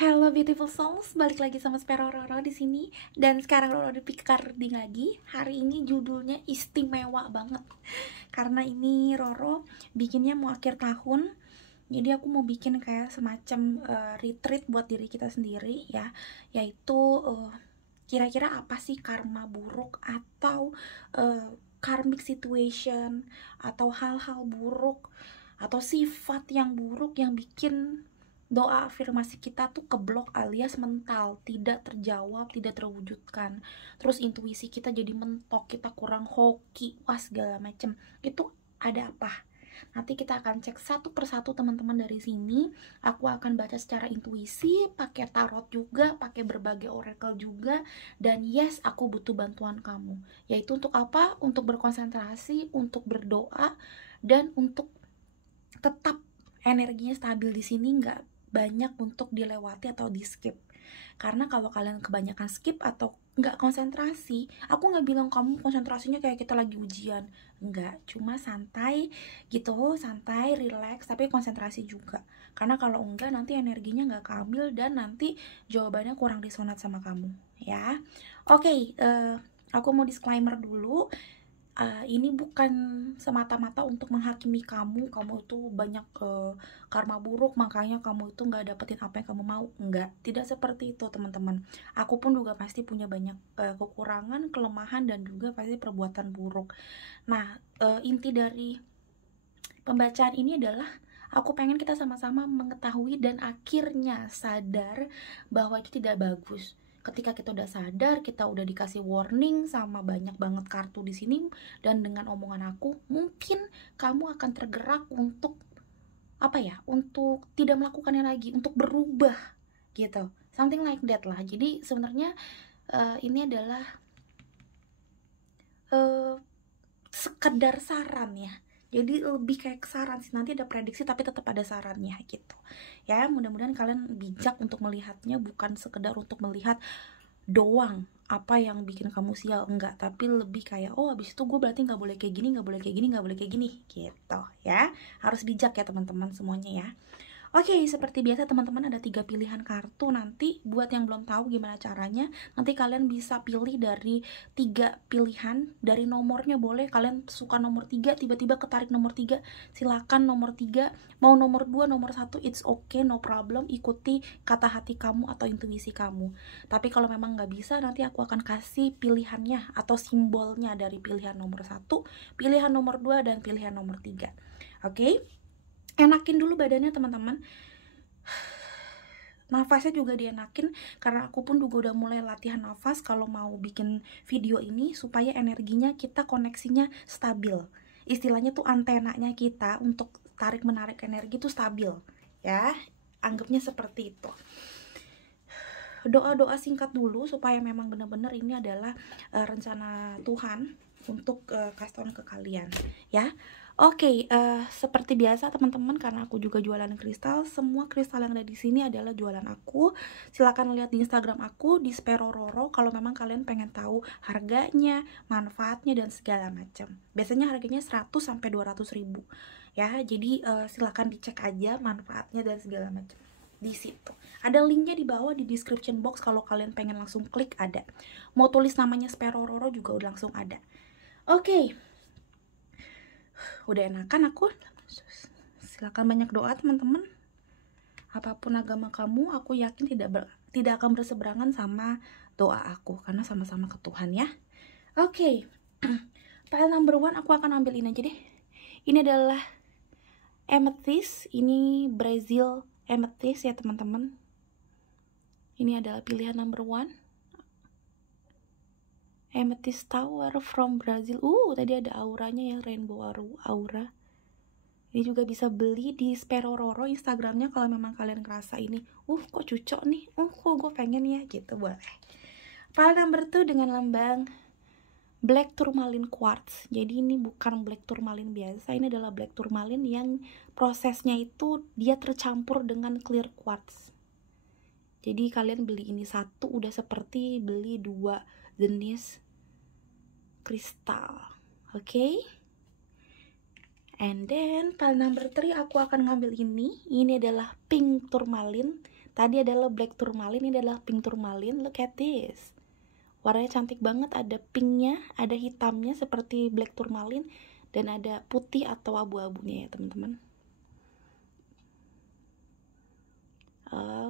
Hello beautiful souls, balik lagi sama Spero Roro di sini. Dan sekarang Roro di pick carding lagi. Hari ini judulnya istimewa banget. Karena ini Roro bikinnya mau akhir tahun. Jadi aku mau bikin kayak semacam retreat buat diri kita sendiri ya. Yaitu kira-kira apa sih karma buruk atau karmic situation atau hal-hal buruk atau sifat yang buruk yang bikin doa afirmasi kita tuh keblok alias mental, tidak terjawab, tidak terwujudkan. Terus intuisi kita jadi mentok, kita kurang hoki, wah segala macem. Itu ada apa? Nanti kita akan cek satu persatu teman-teman dari sini. Aku akan baca secara intuisi, pakai tarot juga, pakai berbagai oracle juga. Dan yes, aku butuh bantuan kamu. Yaitu untuk apa? Untuk berkonsentrasi, untuk berdoa, dan untuk tetap energinya stabil di sini, nggak banyak untuk dilewati atau di skip. Karena kalau kalian kebanyakan skip atau nggak konsentrasi, aku nggak bilang kamu konsentrasinya kayak kita lagi ujian, nggak, cuma santai gitu, santai, relax, tapi konsentrasi juga. Karena kalau enggak nanti energinya nggak keambil dan nanti jawabannya kurang disonat sama kamu ya. Oke, aku mau disclaimer dulu. Ini bukan semata-mata untuk menghakimi kamu itu banyak karma buruk makanya kamu itu nggak dapetin apa yang kamu mau. Enggak, tidak seperti itu teman-teman. Aku pun juga pasti punya banyak kekurangan, kelemahan, dan juga pasti perbuatan buruk. Nah, inti dari pembacaan ini adalah aku pengen kita sama-sama mengetahui dan akhirnya sadar bahwa itu tidak bagus. Ketika kita udah sadar, kita udah dikasih warning sama banyak banget kartu di sini, dan dengan omongan aku, mungkin kamu akan tergerak untuk apa ya? Untuk tidak melakukannya lagi, untuk berubah gitu. Something like that lah. Jadi sebenarnya ini adalah sekedar saran ya. Jadi lebih kayak saran sih, nanti ada prediksi tapi tetap ada sarannya gitu. Ya, mudah-mudahan kalian bijak untuk melihatnya, bukan sekedar untuk melihat doang apa yang bikin kamu sial, enggak, tapi lebih kayak oh abis itu gue berarti nggak boleh kayak gini, nggak boleh kayak gini, nggak boleh kayak gini gitu ya. Harus bijak ya teman-teman semuanya ya. Oke, seperti biasa teman-teman ada 3 pilihan kartu. Nanti buat yang belum tahu gimana caranya, nanti kalian bisa pilih dari 3 pilihan. Dari nomornya boleh, kalian suka nomor 3, tiba-tiba ketarik nomor 3, silakan nomor 3. Mau nomor 2, nomor 1, it's okay, no problem. Ikuti kata hati kamu atau intuisi kamu. Tapi kalau memang nggak bisa, nanti aku akan kasih pilihannya atau simbolnya dari pilihan nomor 1, pilihan nomor 2, dan pilihan nomor 3. Oke? Enakin dulu badannya teman-teman, nafasnya juga dienakin, karena aku pun juga udah mulai latihan nafas kalau mau bikin video ini supaya energinya kita koneksinya stabil. Istilahnya tuh antenanya kita untuk tarik menarik energi tuh stabil ya, anggapnya seperti itu. Doa-doa singkat dulu supaya memang benar-benar ini adalah rencana Tuhan untuk kasih tahu ke kalian ya. Oke, seperti biasa teman-teman, karena aku juga jualan kristal, semua kristal yang ada di sini adalah jualan aku. Silakan lihat di Instagram aku di Spero Roro kalau memang kalian pengen tahu harganya, manfaatnya, dan segala macam. Biasanya harganya 100 sampai 200 ribu ya. Jadi silakan dicek aja manfaatnya dan segala macam di situ. Ada linknya di bawah di description box kalau kalian pengen langsung klik, ada. Mau tulis namanya Spero Roro juga udah langsung ada. Oke. Udah enakan aku. Silakan banyak doa teman-teman. Apapun agama kamu, aku yakin tidak akan berseberangan sama doa aku, karena sama-sama ke Tuhan ya. Oke. File number 1 aku akan ambil ini aja deh. Ini adalah amethyst, ini Brazil amethyst ya teman-teman. Ini adalah pilihan number 1. Amethyst Tower from Brazil. Tadi ada auranya ya, rainbow aura. Ini juga bisa beli di Spero Roro Instagramnya kalau memang kalian ngerasa ini, kok cocok nih, kok gue pengen ya, gitu boleh. File number 2 dengan lambang Black Tourmaline Quartz. Jadi ini bukan Black Tourmaline biasa, ini adalah Black Tourmaline yang prosesnya itu dia tercampur dengan clear quartz. Jadi kalian beli ini satu udah seperti beli 2 jenis kristal. Oke? And then file number 3 aku akan ngambil ini. Ini adalah pink tourmaline. Tadi adalah black tourmaline, ini adalah pink tourmaline. Look at this. Warnanya cantik banget, ada pinknya, ada hitamnya seperti black tourmaline, dan ada putih atau abu-abunya ya teman-teman.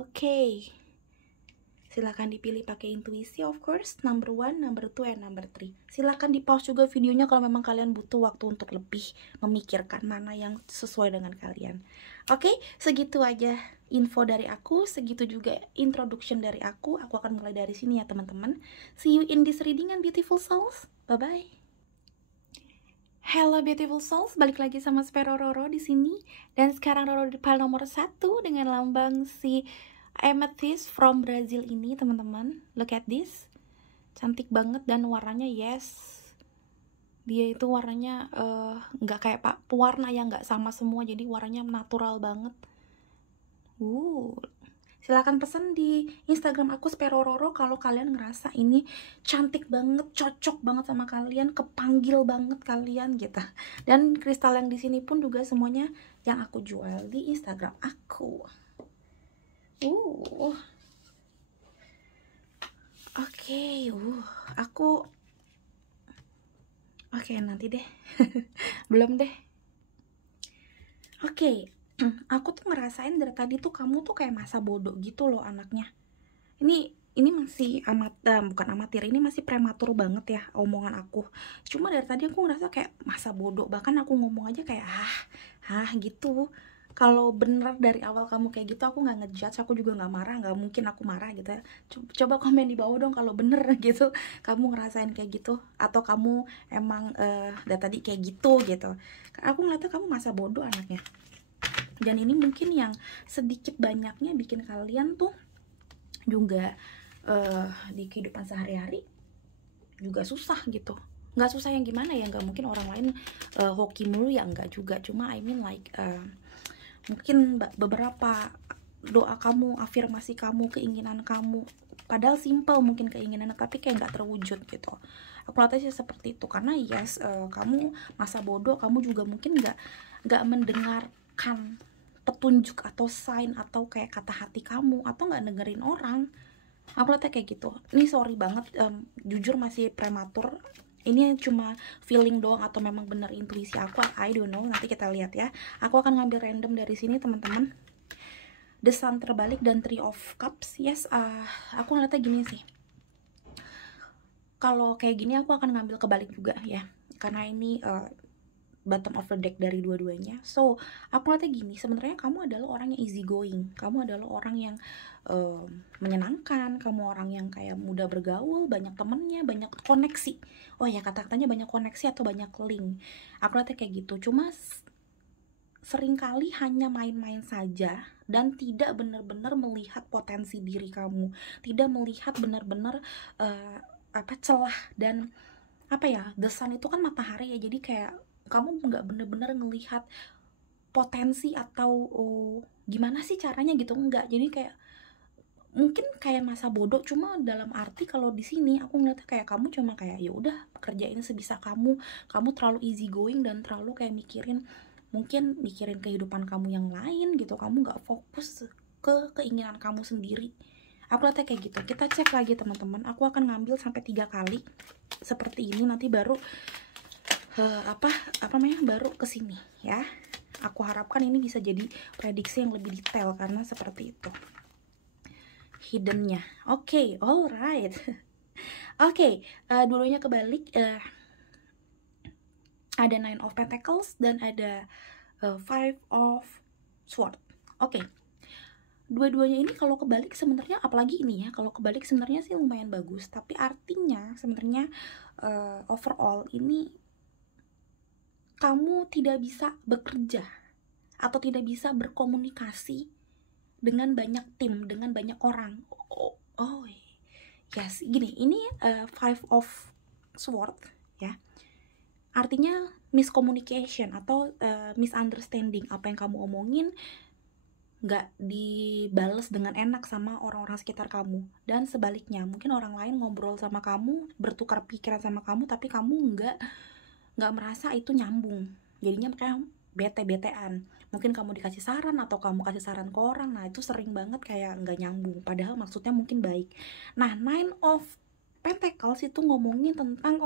Oke. Silahkan dipilih pakai intuisi, of course. Number 1, number 2, and number 3. Silahkan di pause juga videonya kalau memang kalian butuh waktu untuk lebih memikirkan mana yang sesuai dengan kalian. Oke, segitu aja info dari aku, segitu juga introduction dari aku. Aku akan mulai dari sini ya teman-teman. See you in this reading and beautiful souls. Bye-bye. Hello beautiful souls, balik lagi sama Spero Roro di sini. Dan sekarang Roro di pile nomor 1 dengan lambang si Amethyst from Brazil ini teman-teman. Look at this, cantik banget dan warnanya yes, dia itu warnanya nggak kayak pewarna yang nggak sama semua, jadi warnanya natural banget. Silahkan pesen di Instagram aku Spero Roro kalau kalian ngerasa ini cantik banget, cocok banget sama kalian, kepanggil banget kalian gitu. Dan kristal yang di sini pun juga semuanya yang aku jual di Instagram aku. Oke, nanti deh. Belum deh. Oke. Aku tuh ngerasain dari tadi tuh kamu tuh kayak masa bodoh gitu loh anaknya. Ini masih bukan amatir, ini masih prematur banget ya omongan aku. Cuma dari tadi aku ngerasa kayak masa bodoh, bahkan aku ngomong aja kayak gitu. Kalau bener dari awal kamu kayak gitu, aku nggak ngejudge, aku juga nggak marah, nggak mungkin aku marah gitu ya. Coba komen di bawah dong kalau bener gitu kamu ngerasain kayak gitu, atau kamu emang dari tadi kayak gitu. Aku ngeliatnya kamu masa bodoh anaknya. Dan ini mungkin yang sedikit banyaknya bikin kalian tuh juga di kehidupan sehari-hari juga susah gitu. Nggak susah yang gimana ya, nggak mungkin orang lain hoki mulu ya, nggak juga. Cuma I mean like mungkin beberapa doa kamu, afirmasi kamu, keinginan kamu, padahal simple mungkin keinginannya, tapi kayak nggak terwujud gitu. Aku lihatnya sih seperti itu, karena yes, kamu masa bodoh, kamu juga mungkin nggak mendengarkan petunjuk atau sign atau kayak kata hati kamu, atau nggak dengerin orang. Aku lihatnya kayak gitu. Ini sorry banget, jujur masih prematur. Ini cuma feeling doang atau memang bener intuisi aku, I don't know, nanti kita lihat ya. Aku akan ngambil random dari sini teman-teman. The Sun terbalik dan Three of Cups. Yes, aku ngeliatnya gini sih, kalau kayak gini aku akan ngambil kebalik juga ya, karena ini bottom of the deck dari dua-duanya. So aku ngeliatnya gini, sebenarnya kamu adalah orang yang easy going, kamu adalah orang yang menyenangkan, kamu orang yang kayak mudah bergaul, banyak temennya, banyak koneksi. Oh ya, kata-katanya banyak koneksi atau banyak link. Aku ngeliatnya kayak gitu. Cuma seringkali hanya main-main saja dan tidak benar-benar melihat potensi diri kamu, tidak melihat benar-benar celah dan the sun itu kan matahari ya, jadi kayak kamu nggak bener-bener ngelihat potensi atau gimana sih caranya gitu, enggak. Jadi kayak mungkin kayak masa bodoh, cuma dalam arti kalau di sini aku ngeliatnya kayak kamu cuma kayak ya udah kerjain sebisa kamu terlalu easy going dan terlalu kayak mikirin kehidupan kamu yang lain gitu, kamu nggak fokus ke keinginan kamu sendiri. Aku lihatnya kayak gitu. Kita cek lagi teman-teman, aku akan ngambil sampai 3 kali seperti ini, nanti baru baru kesini ya. Aku harapkan ini bisa jadi prediksi yang lebih detail karena seperti itu hiddennya. Oke, alright. Oke, dulunya kebalik, ada 9 of Pentacles dan ada 5 of Swords. Oke. Dua-duanya ini kalau kebalik sebenarnya, apalagi ini ya, kalau kebalik sebenarnya sih lumayan bagus, tapi artinya sebenarnya overall ini kamu tidak bisa bekerja atau tidak bisa berkomunikasi dengan banyak tim, dengan banyak orang. Yes, gini, ini 5 of Swords ya, artinya miscommunication atau misunderstanding. Apa yang kamu omongin nggak dibales dengan enak sama orang-orang sekitar kamu, dan sebaliknya mungkin orang lain ngobrol sama kamu, bertukar pikiran sama kamu, tapi kamu nggak merasa itu nyambung, jadinya kayak bete-betean. Mungkin kamu dikasih saran atau kamu kasih saran ke orang, nah itu sering banget kayak nggak nyambung, padahal maksudnya mungkin baik. Nah, Nine of Pentacles itu ngomongin tentang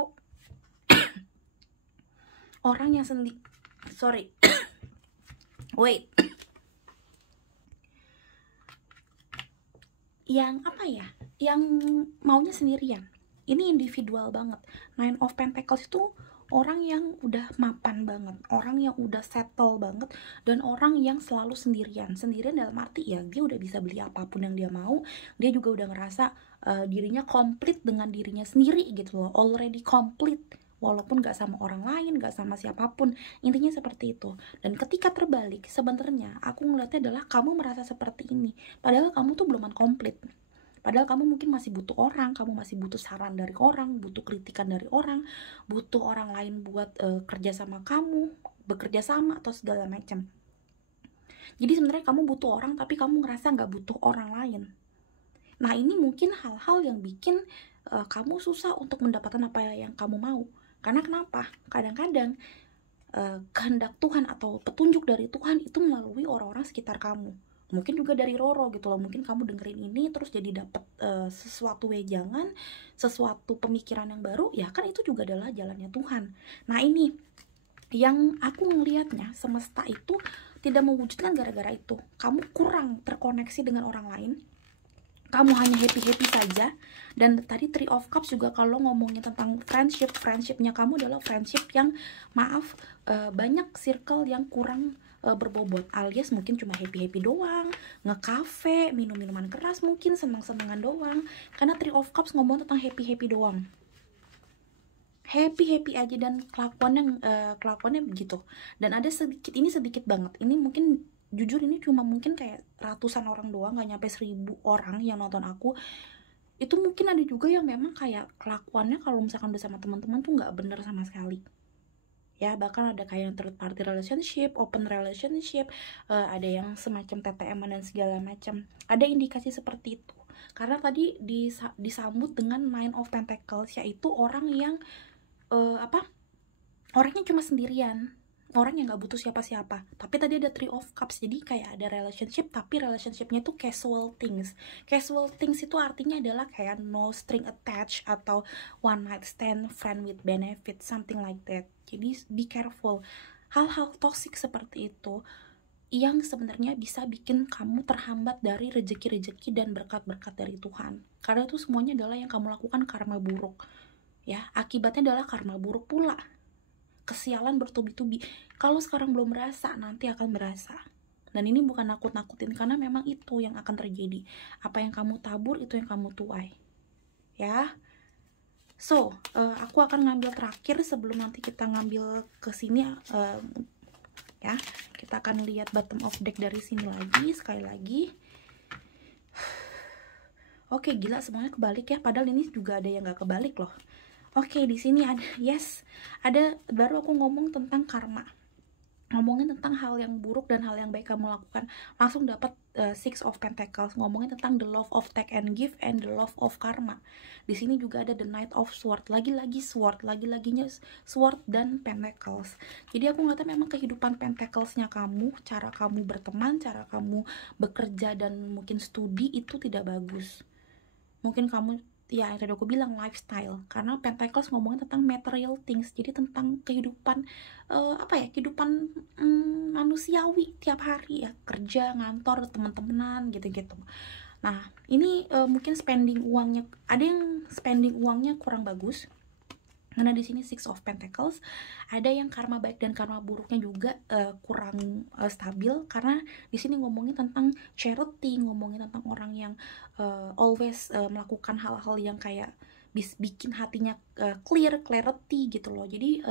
orang yang wait, yang apa ya, yang maunya sendirian. Ini individual banget. Nine of Pentacles itu orang yang udah mapan banget, orang yang udah settle banget, dan orang yang selalu sendirian. Sendirian dalam arti ya dia udah bisa beli apapun yang dia mau, dia juga udah ngerasa dirinya komplit dengan dirinya sendiri gitu loh, already complete, walaupun gak sama orang lain, gak sama siapapun, intinya seperti itu. Dan ketika terbalik, sebenarnya aku ngeliatnya adalah kamu merasa seperti ini, padahal kamu tuh belum komplit. Padahal kamu mungkin masih butuh orang, kamu masih butuh saran dari orang, butuh kritikan dari orang, butuh orang lain buat kerja sama kamu, bekerja sama atau segala macam. Jadi sebenarnya kamu butuh orang, tapi kamu ngerasa nggak butuh orang lain. Nah, ini mungkin hal-hal yang bikin kamu susah untuk mendapatkan apa yang kamu mau. Karena kenapa? Kadang-kadang kehendak Tuhan atau petunjuk dari Tuhan itu melalui orang-orang sekitar kamu. Mungkin juga dari Roro gitu loh, mungkin kamu dengerin ini terus jadi dapet sesuatu wejangan, sesuatu pemikiran yang baru, ya kan itu juga adalah jalannya Tuhan. Nah, ini yang aku ngelihatnya, semesta itu tidak mewujudkan gara-gara itu. Kamu kurang terkoneksi dengan orang lain, kamu hanya happy-happy saja. Dan tadi Three of Cups juga kalau ngomongin tentang friendshipnya kamu adalah friendship yang banyak circle yang kurang berbobot, alias mungkin cuma happy-happy doang, ngekafe, minum minuman keras, mungkin senang-senangan doang. Karena Three of Cups ngomong tentang happy-happy doang, happy aja, dan kelakuannya begitu. Dan ada sedikit banget, ini mungkin jujur ini cuma mungkin kayak ratusan orang doang, gak nyampe 1000 orang yang nonton aku. Itu mungkin ada juga yang memang kayak kelakuannya kalau misalkan udah sama teman-teman tuh nggak bener sama sekali ya. Bahkan ada kayak yang third party relationship, open relationship, ada yang semacam TTM dan segala macam. Ada indikasi seperti itu karena tadi disambut dengan Nine of Pentacles, yaitu orang yang orangnya cuma sendirian, orang yang gak butuh siapa-siapa. Tapi tadi ada Three of Cups, jadi kayak ada relationship, tapi relationshipnya itu casual things. Casual things itu artinya adalah kayak no string attached atau one night stand, friend with benefit, something like that. Jadi be careful. Hal-hal toxic seperti itu yang sebenarnya bisa bikin kamu terhambat dari rezeki-rezeki dan berkat-berkat dari Tuhan. Karena itu semuanya adalah yang kamu lakukan karma buruk. Ya, akibatnya adalah karma buruk pula. Kesialan bertubi-tubi. Kalau sekarang belum merasa, nanti akan berasa. Dan ini bukan nakut-nakutin, karena memang itu yang akan terjadi. Apa yang kamu tabur, itu yang kamu tuai. Ya. So, aku akan ngambil terakhir sebelum nanti kita ngambil ke sini. Ya, kita akan lihat bottom of deck dari sini lagi, sekali lagi. Oke, gila semuanya kebalik ya. Padahal ini juga ada yang gak kebalik loh. Oke, di sini ada, yes, ada, baru aku ngomong tentang karma, ngomongin tentang hal yang buruk dan hal yang baik kamu lakukan, langsung dapat Six of Pentacles, ngomongin tentang the love of take and give and the love of karma. Di sini juga ada the Knight of Sword, lagi-lagi sword, lagi-laginya sword dan Pentacles. Jadi aku ngeliatnya memang kehidupan Pentaclesnya kamu, cara kamu berteman, cara kamu bekerja dan mungkin studi itu tidak bagus. Mungkin kamu, ya yang tadi aku bilang, lifestyle, karena Pentacles ngomongin tentang material things, jadi tentang kehidupan kehidupan manusiawi tiap hari ya, kerja, ngantor, teman-temanan gitu-gitu. Nah, ini mungkin spending uangnya, ada yang spending uangnya kurang bagus. Karena di sini Six of Pentacles, ada yang karma baik dan karma buruknya juga kurang stabil, karena di sini ngomongin tentang charity, ngomongin tentang orang yang always melakukan hal-hal yang kayak bikin hatinya clarity gitu loh. Jadi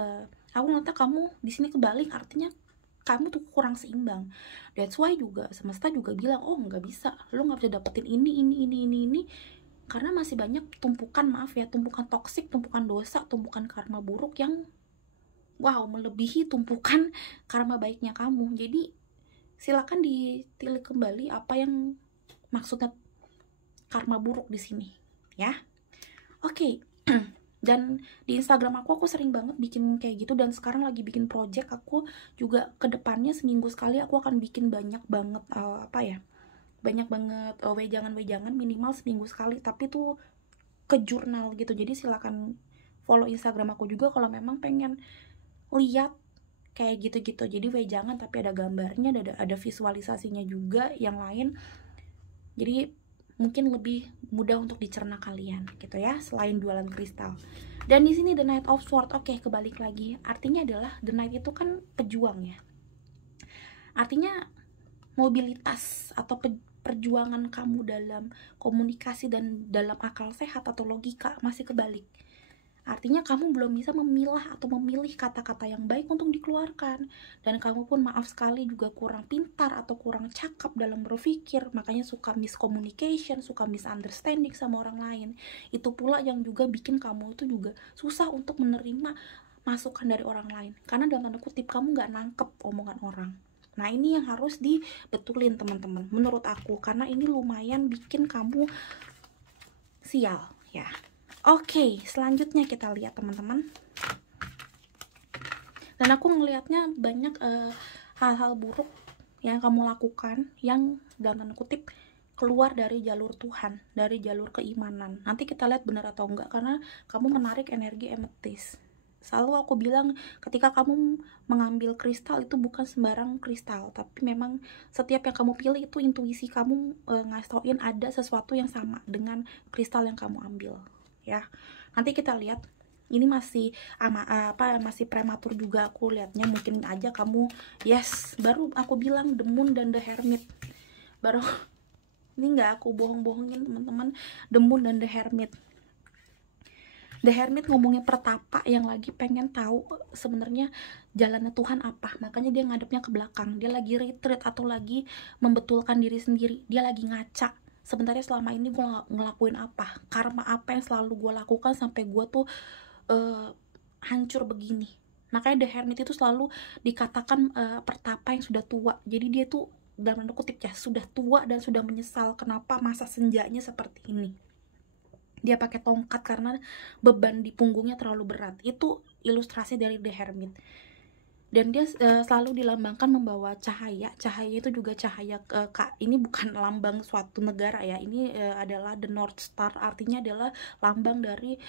aku ngerasa kamu di sini kebalik, artinya kamu tuh kurang seimbang. That's why juga semesta juga bilang, oh nggak bisa, lo nggak bisa dapetin ini, karena masih banyak tumpukan, tumpukan toksik, tumpukan dosa, tumpukan karma buruk yang melebihi tumpukan karma baiknya kamu. Jadi silakan ditilik kembali apa yang maksudnya karma buruk di sini ya. Oke. Dan di Instagram aku sering banget bikin kayak gitu, dan sekarang lagi bikin project. Aku juga kedepannya seminggu sekali aku akan bikin banyak banget banyak banget wejangan-wejangan, minimal seminggu sekali, tapi tuh ke jurnal gitu. Jadi silakan follow Instagram aku juga kalau memang pengen lihat kayak gitu-gitu. Jadi wejangan tapi ada gambarnya, ada visualisasinya juga yang lain. Jadi mungkin lebih mudah untuk dicerna kalian gitu ya, selain jualan kristal. Dan di sini the Knight of Swords. Oke, kebalik lagi. Artinya adalah the Knight itu kan pejuang ya. Artinya mobilitas atau perjuangan kamu dalam komunikasi dan dalam akal sehat atau logika masih kebalik. Artinya kamu belum bisa memilah atau memilih kata-kata yang baik untuk dikeluarkan. Dan kamu pun maaf sekali juga kurang pintar atau kurang cakap dalam berpikir. Makanya suka miscommunication, suka misunderstanding sama orang lain. Itu pula yang juga bikin kamu itu juga susah untuk menerima masukan dari orang lain. Karena dalam tanda kutip kamu gak nangkep omongan orang. Nah ini yang harus dibetulin teman-teman, menurut aku. Karena ini lumayan bikin kamu sial ya. Oke, selanjutnya kita lihat teman-teman. Dan aku ngelihatnya banyak hal-hal buruk yang kamu lakukan yang dalam tanda kutip keluar dari jalur Tuhan, dari jalur keimanan. Nanti kita lihat benar atau enggak, karena kamu menarik energi amethyst. Selalu aku bilang ketika kamu mengambil kristal itu bukan sembarang kristal, tapi memang setiap yang kamu pilih itu intuisi kamu ngasih tauin ada sesuatu yang sama dengan kristal yang kamu ambil ya. Nanti kita lihat, ini masih masih prematur juga aku lihatnya. Mungkin aja kamu baru aku bilang the Moon dan the Hermit, baru ini nggak aku bohong-bohongin teman-teman, the Moon dan the Hermit. The Hermit ngomongnya pertapa yang lagi pengen tahu sebenarnya jalannya Tuhan apa. Makanya dia ngadepnya ke belakang, dia lagi retreat atau lagi membetulkan diri sendiri, dia lagi ngaca sebenarnya selama ini gue ngelakuin apa, karma apa yang selalu gue lakukan sampai gue tuh hancur begini. Makanya The Hermit itu selalu dikatakan pertapa yang sudah tua. Jadi dia tuh dalam tanda kutip ya sudah tua dan sudah menyesal kenapa masa senjanya seperti ini. Dia pakai tongkat karena beban di punggungnya terlalu berat. Itu ilustrasi dari The Hermit. Dan dia selalu dilambangkan membawa cahaya. Cahaya itu juga cahaya ini bukan lambang suatu negara ya. Ini adalah the North Star, artinya adalah lambang dari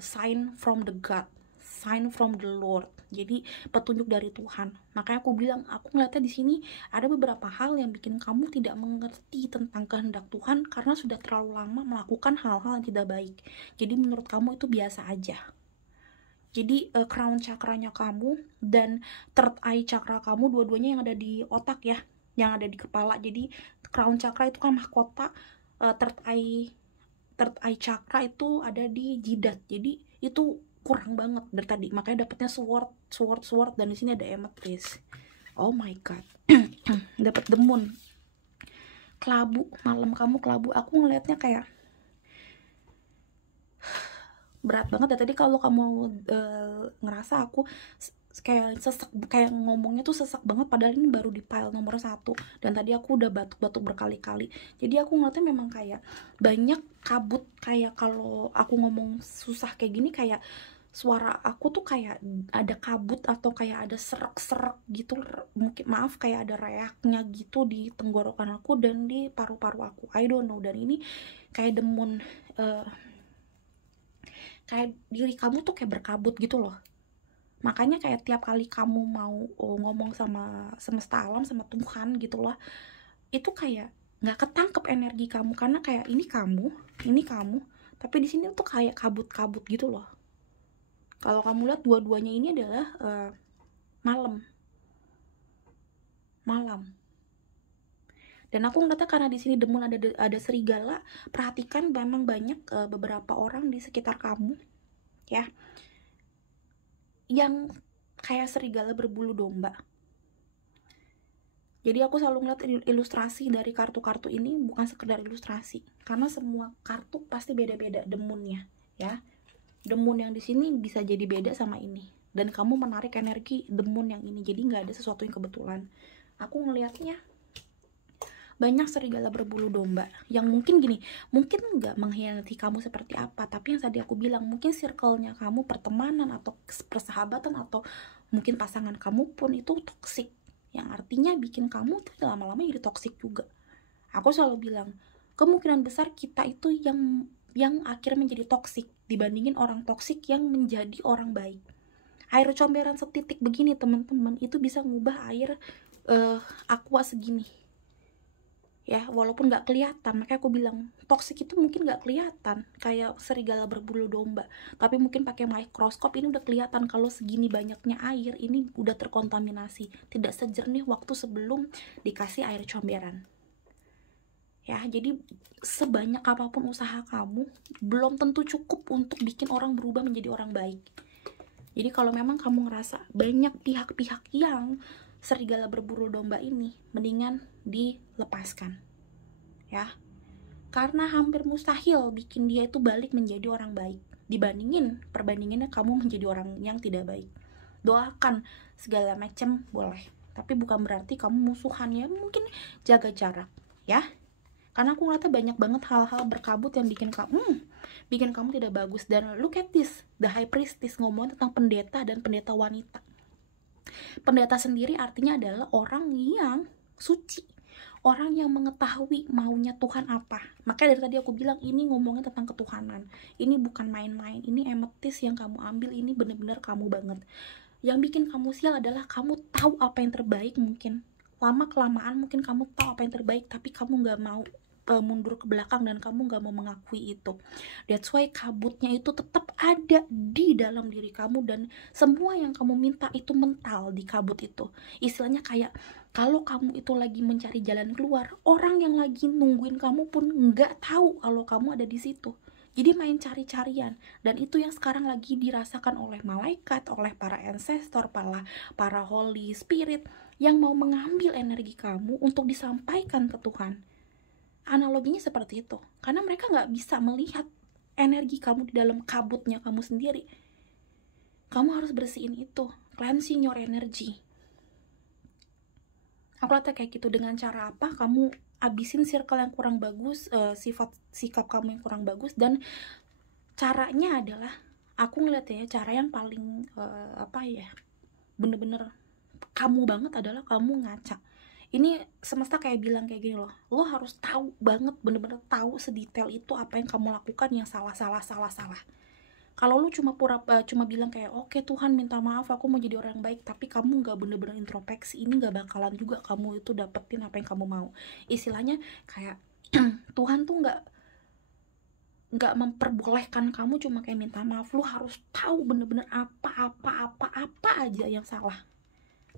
sign from the God, sign from the Lord. Jadi petunjuk dari Tuhan. Makanya aku bilang, aku ngeliatnya di sini ada beberapa hal yang bikin kamu tidak mengerti tentang kehendak Tuhan karena sudah terlalu lama melakukan hal-hal yang tidak baik. Jadi menurut kamu itu biasa aja. Jadi crown chakranya kamu dan third eye chakra kamu dua-duanya yang ada di otak ya, yang ada di kepala. Jadi crown chakra itu kan mahkota, third eye chakra itu ada di jidat. Jadi itu kurang banget dari tadi. Makanya dapatnya sword dan di sini ada amethyst. Oh my god. Dapat the Moon. Kelabu, malam kamu kelabu. Aku ngelihatnya kayak berat banget ya tadi. Kalau kamu ngerasa aku kayak sesak, kayak ngomongnya tuh sesak banget, padahal ini baru di pile nomor 1 dan tadi aku udah batuk-batuk berkali-kali. Jadi aku ngeliatnya memang kayak banyak kabut, kayak kalau aku ngomong susah kayak gini kayak suara aku tuh kayak ada kabut atau kayak ada serak-serak gitu, mungkin maaf kayak ada reaknya gitu di tenggorokan aku dan di paru-paru aku, I don't know. Dan ini kayak the Moon, kayak diri kamu tuh kayak berkabut gitu loh. Makanya kayak tiap kali kamu mau ngomong sama semesta alam, sama Tuhan gitu loh, itu kayak nggak ketangkep energi kamu, karena kayak ini kamu, tapi di sini tuh kayak kabut-kabut gitu loh. Kalau kamu lihat dua-duanya ini adalah malam. Dan aku ngeliatnya karena di sini demun ada serigala. Perhatikan memang banyak beberapa orang di sekitar kamu ya yang kayak serigala berbulu domba. Jadi aku selalu ngeliat ilustrasi dari kartu-kartu ini bukan sekedar ilustrasi, karena semua kartu pasti beda-beda demunnya ya. Demun yang di sini bisa jadi beda sama ini, dan kamu menarik energi demun yang ini. Jadi nggak ada sesuatu yang kebetulan. Aku ngelihatnya Banyak serigala berbulu domba yang mungkin gini, mungkin nggak mengkhianati kamu seperti apa, tapi yang tadi aku bilang, mungkin circle-nya kamu, pertemanan atau persahabatan atau mungkin pasangan kamu pun itu toksik, yang artinya bikin kamu tuh lama-lama jadi toksik juga. Aku selalu bilang, kemungkinan besar kita itu yang akhirnya menjadi toksik dibandingin orang toksik yang menjadi orang baik. Air comberan setitik begini teman-teman itu bisa ngubah air aqua segini ya, walaupun nggak kelihatan. Makanya aku bilang toksik itu mungkin nggak kelihatan kayak serigala berbulu domba, tapi mungkin pakai mikroskop ini udah kelihatan kalau segini banyaknya air ini udah terkontaminasi, tidak sejernih waktu sebelum dikasih air comberan ya. Jadi sebanyak apapun usaha kamu belum tentu cukup untuk bikin orang berubah menjadi orang baik. Jadi kalau memang kamu ngerasa banyak pihak-pihak yang serigala berburu domba ini, mendingan dilepaskan ya, karena hampir mustahil bikin dia itu balik menjadi orang baik. Perbandingannya kamu menjadi orang yang tidak baik. Doakan segala macam boleh, tapi bukan berarti kamu musuhan ya. Mungkin jaga jarak ya, karena aku ngeliatnya banyak banget hal-hal berkabut yang bikin kamu tidak bagus. Dan look at this, the high priestess ngomong tentang pendeta dan pendeta wanita. Pendeta sendiri artinya adalah orang yang suci, orang yang mengetahui maunya Tuhan apa. Makanya dari tadi aku bilang ini ngomongnya tentang ketuhanan. Ini bukan main-main, ini ametis yang kamu ambil, ini bener-bener kamu banget. Yang bikin kamu sial adalah kamu tahu apa yang terbaik. Mungkin lama-kelamaan mungkin kamu tahu apa yang terbaik, tapi kamu gak mau mundur ke belakang dan kamu gak mau mengakui itu. That's why kabutnya itu tetap ada di dalam diri kamu, dan semua yang kamu minta itu mental di kabut itu. Istilahnya kayak kalau kamu itu lagi mencari jalan keluar, orang yang lagi nungguin kamu pun nggak tahu kalau kamu ada di situ. Jadi main cari-carian, dan itu yang sekarang lagi dirasakan oleh malaikat, oleh para ancestor, para holy spirit yang mau mengambil energi kamu untuk disampaikan ke Tuhan. Analoginya seperti itu, karena mereka nggak bisa melihat energi kamu di dalam kabutnya kamu sendiri. Kamu harus bersihin itu, cleansing your energy. Aku lihatnya kayak gitu. Dengan cara apa? Kamu abisin circle yang kurang bagus, sikap kamu yang kurang bagus. Dan caranya adalah, aku ngeliat ya, cara yang paling bener-bener kamu banget adalah kamu ngaca. Ini semesta kayak bilang kayak gini loh, lo harus tahu banget, bener-bener tahu sedetail itu apa yang kamu lakukan yang salah. Kalau lu cuma bilang kayak oke Tuhan minta maaf aku mau jadi orang baik, tapi kamu nggak bener-bener introspeksi, ini nggak bakalan juga kamu itu dapetin apa yang kamu mau. Istilahnya kayak Tuhan tuh nggak memperbolehkan kamu cuma kayak minta maaf. Lu harus tahu bener-bener apa aja yang salah,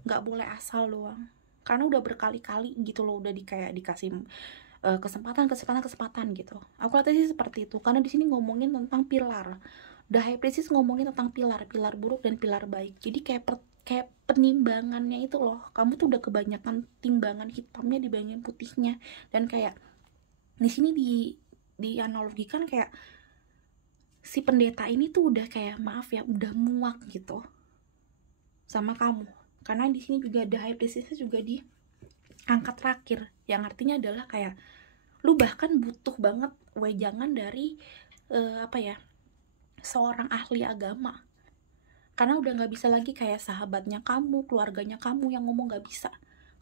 nggak boleh asal doang. Karena udah berkali-kali gitu loh, udah dikasih kesempatan gitu. Aku lihatnya sih seperti itu, karena di sini ngomongin tentang pilar. The High Priestess ngomongin tentang pilar buruk dan pilar baik. Jadi kayak penimbangannya itu loh, kamu tuh udah kebanyakan timbangan hitamnya dibandingin putihnya. Dan kayak di sini dianalogikan kayak si pendeta ini tuh udah kayak udah muak gitu sama kamu. Karena di sini juga The High Priestess juga di angkat terakhir, yang artinya adalah kayak lu bahkan butuh banget wejangan dari seorang ahli agama. Karena udah nggak bisa lagi kayak sahabatnya kamu, keluarganya kamu yang ngomong, nggak bisa.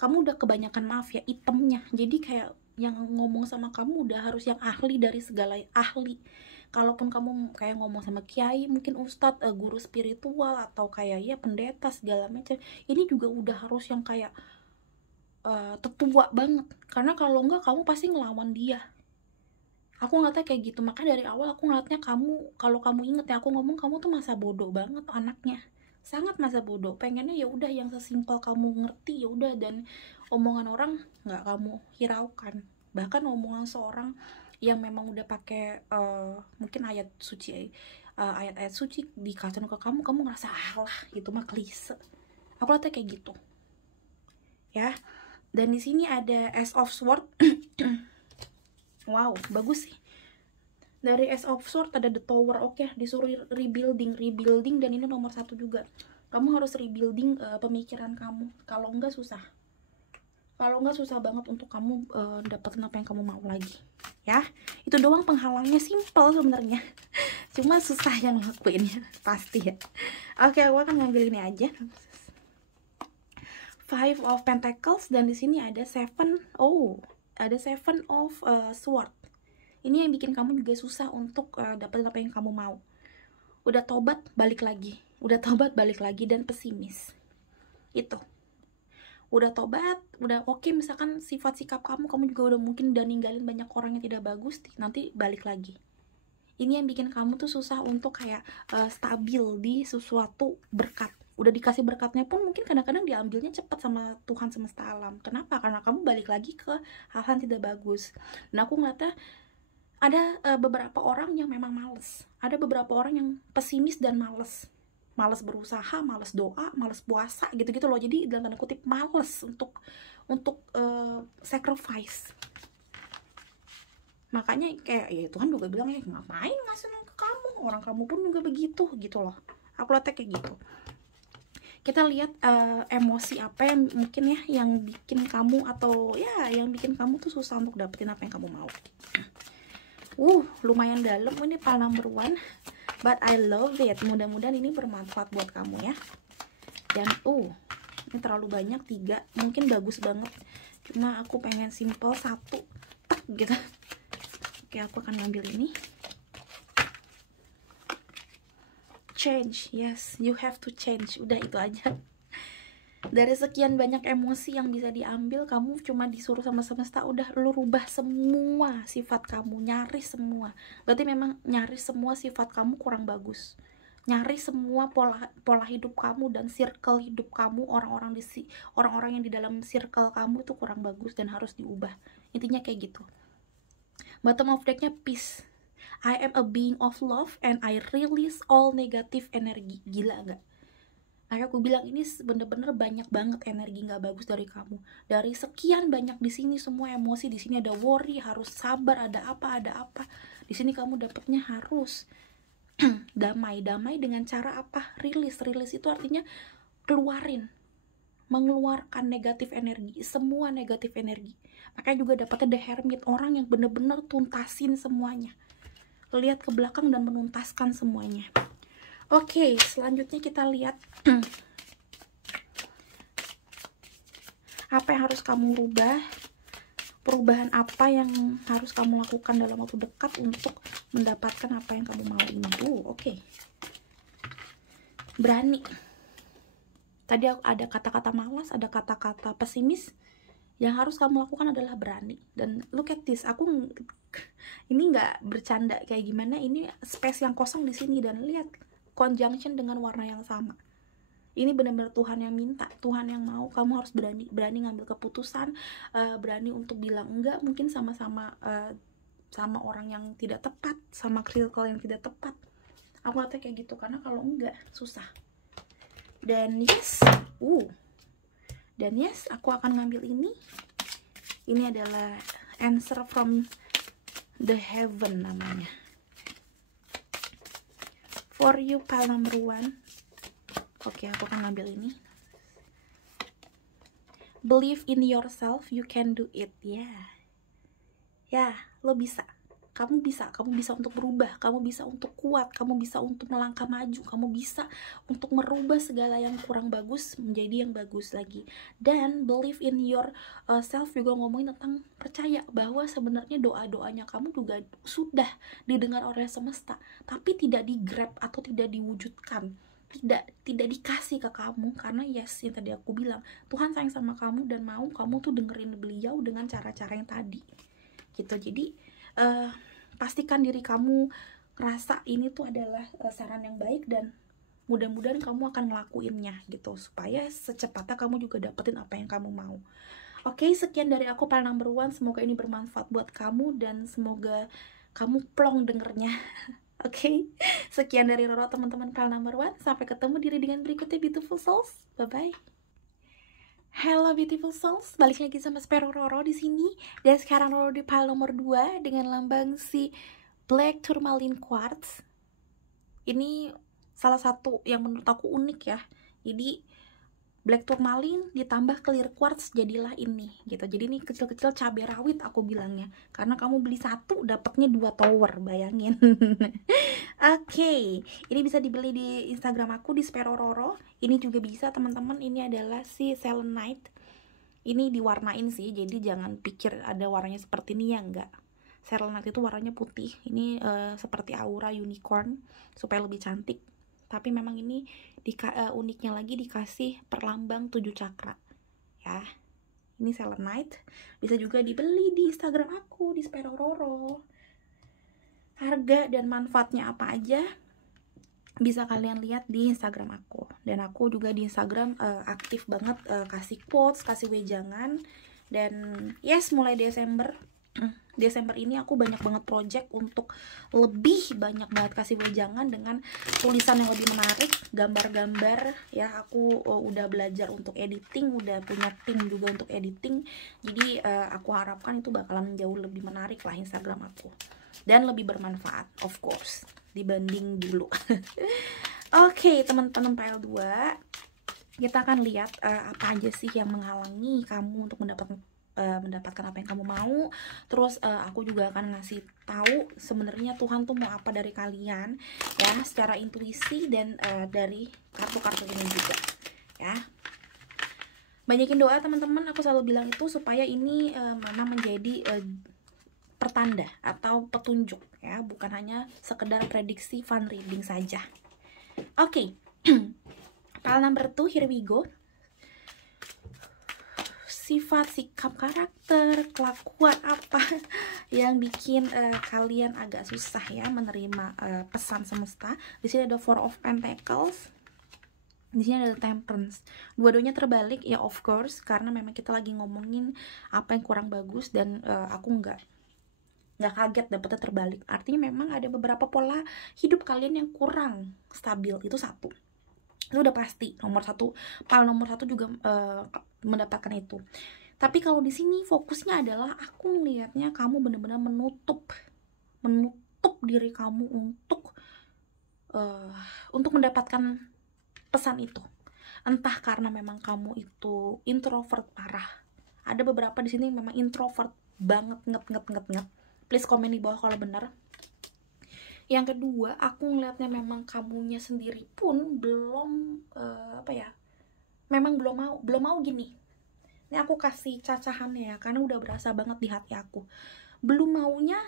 Kamu udah kebanyakan itemnya. Jadi kayak yang ngomong sama kamu udah harus yang ahli dari segala ahli. Kalaupun kamu kayak ngomong sama kiai, mungkin ustadz, guru spiritual, atau kayak ya pendeta segala macam, ini juga udah harus yang kayak tetua banget. Karena kalau enggak kamu pasti ngelawan dia. Aku ngeliatnya kayak gitu. Maka dari awal aku ngeliatnya kamu, kalau kamu inget ya aku ngomong, kamu tuh masa bodoh banget anaknya, sangat masa bodoh. Pengennya ya udah yang sesimpel kamu ngerti ya udah, dan omongan orang nggak kamu hiraukan. Bahkan omongan seorang yang memang udah pakai mungkin ayat-ayat suci dikasih ke kamu ngerasa alah gitu mah klise. Aku lihatnya kayak gitu ya. Dan di sini ada Ace of Sword. Wow, bagus sih. Dari Ace of Sword ada The Tower. Oke, disuruh rebuilding, dan ini nomor 1 juga. Kamu harus rebuilding pemikiran kamu. Kalau enggak susah. Kalau nggak susah banget untuk kamu dapetin apa yang kamu mau lagi. Ya, itu doang penghalangnya, simple sebenarnya. Cuma susah yang ngelakuinnya, pasti ya. Oke, aku akan ngambil ini aja. Five of Pentacles, dan di sini ada Seven of Sword. Ini yang bikin kamu juga susah untuk dapetin apa yang kamu mau. Udah tobat balik lagi, dan pesimis. Itu. Udah tobat, udah oke, misalkan sifat sikap kamu juga udah mungkin udah ninggalin banyak orang yang tidak bagus, nanti balik lagi. Ini yang bikin kamu tuh susah untuk kayak stabil di sesuatu berkat. Udah dikasih berkatnya pun mungkin kadang-kadang diambilnya cepat sama Tuhan semesta alam. Kenapa? Karena kamu balik lagi ke hal-hal yang tidak bagus. Dan aku ngeliatnya ada beberapa orang yang memang males. Ada beberapa orang yang pesimis dan males berusaha, males doa, males puasa, gitu-gitu loh. Jadi dalam tanda kutip males untuk sacrifice. Makanya kayak ya Tuhan juga bilang, ya ngapain ngasih ke kamu, orang kamu pun juga begitu, gitu loh. Aku lihatnya kayak gitu. Kita lihat emosi apa yang mungkin ya yang bikin kamu, atau ya yang bikin kamu tuh susah untuk dapetin apa yang kamu mau. Lumayan dalam ini pile number 1, but I love it. Mudah-mudahan ini bermanfaat buat kamu ya. Dan ini terlalu banyak, 3 mungkin bagus banget, cuma aku pengen simple, 1 tak gitu. Oke, aku akan ngambil ini. Change, yes, you have to change. Udah, itu aja. Dari sekian banyak emosi yang bisa diambil, kamu cuma disuruh sama semesta, udah lu rubah semua sifat kamu, nyaris semua. Berarti memang nyaris semua sifat kamu kurang bagus. Nyaris semua pola hidup kamu dan circle hidup kamu, orang-orang yang di dalam circle kamu itu kurang bagus dan harus diubah. Intinya kayak gitu. Bottom of decknya peace. I am a being of love and I release all negative energy. Gila gak? Makanya aku bilang ini bener-bener banyak banget energi nggak bagus dari kamu. Dari sekian banyak di sini semua emosi, di sini ada worry, harus sabar, ada apa. Di sini kamu dapetnya harus damai dengan cara apa? Rilis itu artinya mengeluarkan negatif energi, semua negatif energi. Makanya juga dapetnya The Hermit, orang yang bener-bener tuntasin semuanya. Lihat ke belakang dan menuntaskan semuanya. Oke, selanjutnya kita lihat apa yang harus kamu rubah, perubahan apa yang harus kamu lakukan dalam waktu dekat untuk mendapatkan apa yang kamu mau ini. Oke. Berani. Tadi ada kata-kata malas, ada kata-kata pesimis. Yang harus kamu lakukan adalah berani. Dan look at this, aku ini nggak bercanda kayak gimana, ini space yang kosong di sini, dan lihat conjunction dengan warna yang sama. Ini benar-benar Tuhan yang minta, Tuhan yang mau. Kamu harus berani ngambil keputusan, berani untuk bilang enggak mungkin sama orang yang tidak tepat, sama circle yang tidak tepat. Aku kata kayak gitu, karena kalau enggak susah. Dan yes, aku akan ngambil ini. Ini adalah answer from the heaven namanya. For you, pile number 1. Oke, aku akan ngambil ini. Believe in yourself, you can do it. Ya, lo bisa. Kamu bisa untuk berubah, kamu bisa untuk kuat, kamu bisa untuk melangkah maju, kamu bisa untuk merubah segala yang kurang bagus menjadi yang bagus lagi. Dan believe in yourself juga ngomongin tentang percaya bahwa sebenarnya doa-doanya kamu juga sudah didengar oleh semesta, tapi tidak di-grab atau tidak diwujudkan, tidak dikasih ke kamu, karena yes, yang tadi aku bilang, Tuhan sayang sama kamu dan mau kamu tuh dengerin beliau dengan cara-cara yang tadi gitu. Jadi pastikan diri kamu ngerasa ini tuh adalah saran yang baik, dan mudah-mudahan kamu akan ngelakuinnya gitu, supaya secepatnya kamu juga dapetin apa yang kamu mau. Oke, sekian dari aku, pile number 1. Semoga ini bermanfaat buat kamu dan semoga kamu plong dengernya. Oke, sekian dari Roro, teman-teman pile number 1. Sampai ketemu di readingan berikutnya, beautiful souls. Bye-bye. Hello beautiful souls, balik lagi sama Spero Roro di sini. Dan sekarang Roro di pile nomor 2 dengan lambang si Black Tourmaline Quartz. Ini salah satu yang menurut aku unik ya. Jadi black tourmaline ditambah clear quartz jadilah ini gitu. Jadi ini kecil-kecil cabai rawit aku bilangnya, karena kamu beli satu dapatnya 2 tower, bayangin. Oke, ini bisa dibeli di Instagram aku di Sperororo. Ini juga bisa teman-teman. Ini adalah si selenite. Ini diwarnain sih, jadi jangan pikir ada warnanya seperti ini ya, enggak. Selenite itu warnanya putih. Ini seperti aura unicorn supaya lebih cantik. Tapi memang ini uniknya lagi dikasih perlambang 7 cakra ya. Ini selenite, bisa juga dibeli di Instagram aku di Sperororo. Harga dan manfaatnya apa aja bisa kalian lihat di Instagram aku. Dan aku juga di Instagram aktif banget kasih quotes, kasih wejangan. Dan yes, mulai Desember ini aku banyak banget project untuk lebih banyak banget kasih wejangan dengan tulisan yang lebih menarik, gambar-gambar ya. Aku udah belajar untuk editing, udah punya tim juga untuk editing. Jadi aku harapkan itu bakalan jauh lebih menarik lah Instagram aku, dan lebih bermanfaat of course dibanding dulu. Oke, teman-teman PL2, kita akan lihat apa aja sih yang menghalangi kamu untuk mendapatkan apa yang kamu mau. Terus aku juga akan ngasih tahu sebenarnya Tuhan tuh mau apa dari kalian ya, secara intuisi dan dari kartu-kartu ini juga ya. Banyakin doa teman-teman, aku selalu bilang itu supaya ini memang menjadi pertanda atau petunjuk ya, bukan hanya sekedar prediksi fun reading saja. Oke. Pile number 2, here we go. Sifat, sikap, karakter, kelakuan apa yang bikin kalian agak susah ya menerima pesan semesta. Di sini ada Four of Pentacles, di sini ada Temperance. Dua-duanya terbalik ya, of course, karena memang kita lagi ngomongin apa yang kurang bagus, dan aku nggak kaget dapetnya terbalik. Artinya memang ada beberapa pola hidup kalian yang kurang stabil, itu satu. Itu udah pasti nomor satu. Pal nomor satu juga mendapatkan itu. Tapi kalau di sini fokusnya adalah aku melihatnya kamu benar-benar menutup diri kamu untuk mendapatkan pesan itu. Entah karena memang kamu itu introvert parah. Ada beberapa di sini memang introvert banget, nget. Please komen di bawah kalau benar. Yang kedua, aku ngelihatnya memang kamunya sendiri pun belum memang belum mau gini. Ini aku kasih cacahannya ya, karena udah berasa banget di hati aku. Belum maunya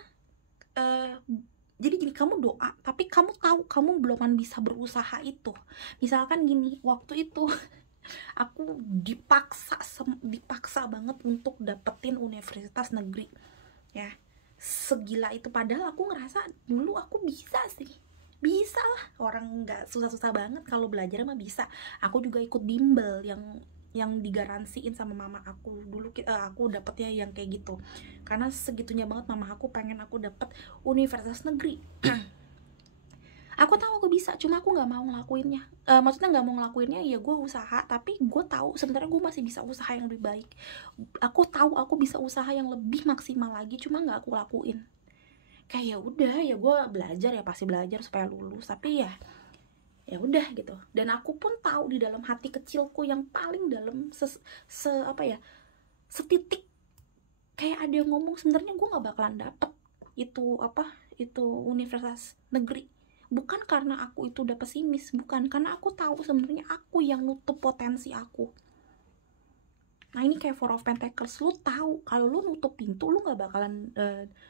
jadi gini, kamu doa tapi kamu tahu kamu belum bisa berusaha itu. Misalkan gini, waktu itu aku dipaksa banget untuk dapetin universitas negeri ya. Segila itu, padahal aku ngerasa dulu aku bisa lah, orang nggak susah-susah banget kalau belajar mah bisa. Aku juga ikut bimbel yang digaransiin sama mama aku dulu. Aku dapetnya yang kayak gitu karena segitunya banget mama aku pengen aku dapet universitas negeri. Aku tahu aku bisa, cuma aku nggak mau ngelakuinnya. Maksudnya nggak mau ngelakuinnya ya, gue usaha, tapi gue tahu sebenarnya gue masih bisa usaha yang lebih baik. Aku tahu aku bisa usaha yang lebih maksimal lagi, cuma nggak aku lakuin. Kayak ya udah, ya gue belajar ya, pasti belajar supaya lulus, tapi ya udah gitu. Dan aku pun tahu di dalam hati kecilku yang paling dalam setitik kayak ada yang ngomong sebenarnya gue nggak bakalan dapet itu universitas negeri. Bukan karena aku itu udah pesimis, bukan, karena aku tahu sebenarnya aku yang nutup potensi aku. Nah ini kayak Four of Pentacles, lu tahu kalau lu nutup pintu lu nggak bakalan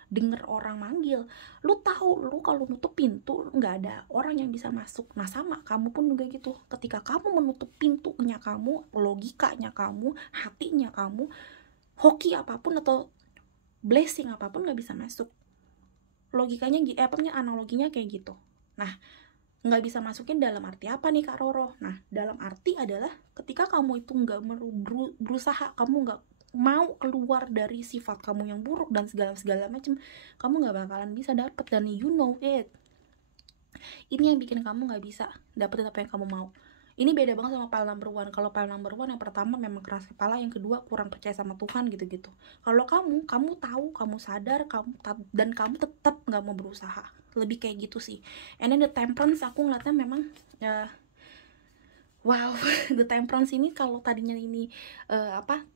denger orang manggil. Lu tahu lu kalau nutup pintu nggak ada orang yang bisa masuk. Nah sama kamu pun juga gitu, ketika kamu menutup pintunya kamu, logikanya kamu, hatinya kamu, hoki apapun atau blessing apapun nggak bisa masuk. Logikanya analoginya kayak gitu. Nah, nggak bisa masukin dalam arti apa nih Kak Roro? Nah, dalam arti adalah ketika kamu itu nggak berusaha, kamu nggak mau keluar dari sifat kamu yang buruk dan segala macam, kamu nggak bakalan bisa dapet, dan you know it. Ini yang bikin kamu nggak bisa dapetin apa yang kamu mau. Ini beda banget sama pile number 1. Kalau pile number 1 yang pertama memang keras kepala, yang kedua kurang percaya sama Tuhan gitu-gitu. Kalau kamu tahu, kamu sadar, dan kamu tetap nggak mau berusaha. Lebih kayak gitu sih. And then the Temperance, aku ngeliatnya memang Wow, The Temperance ini kalau tadinya ini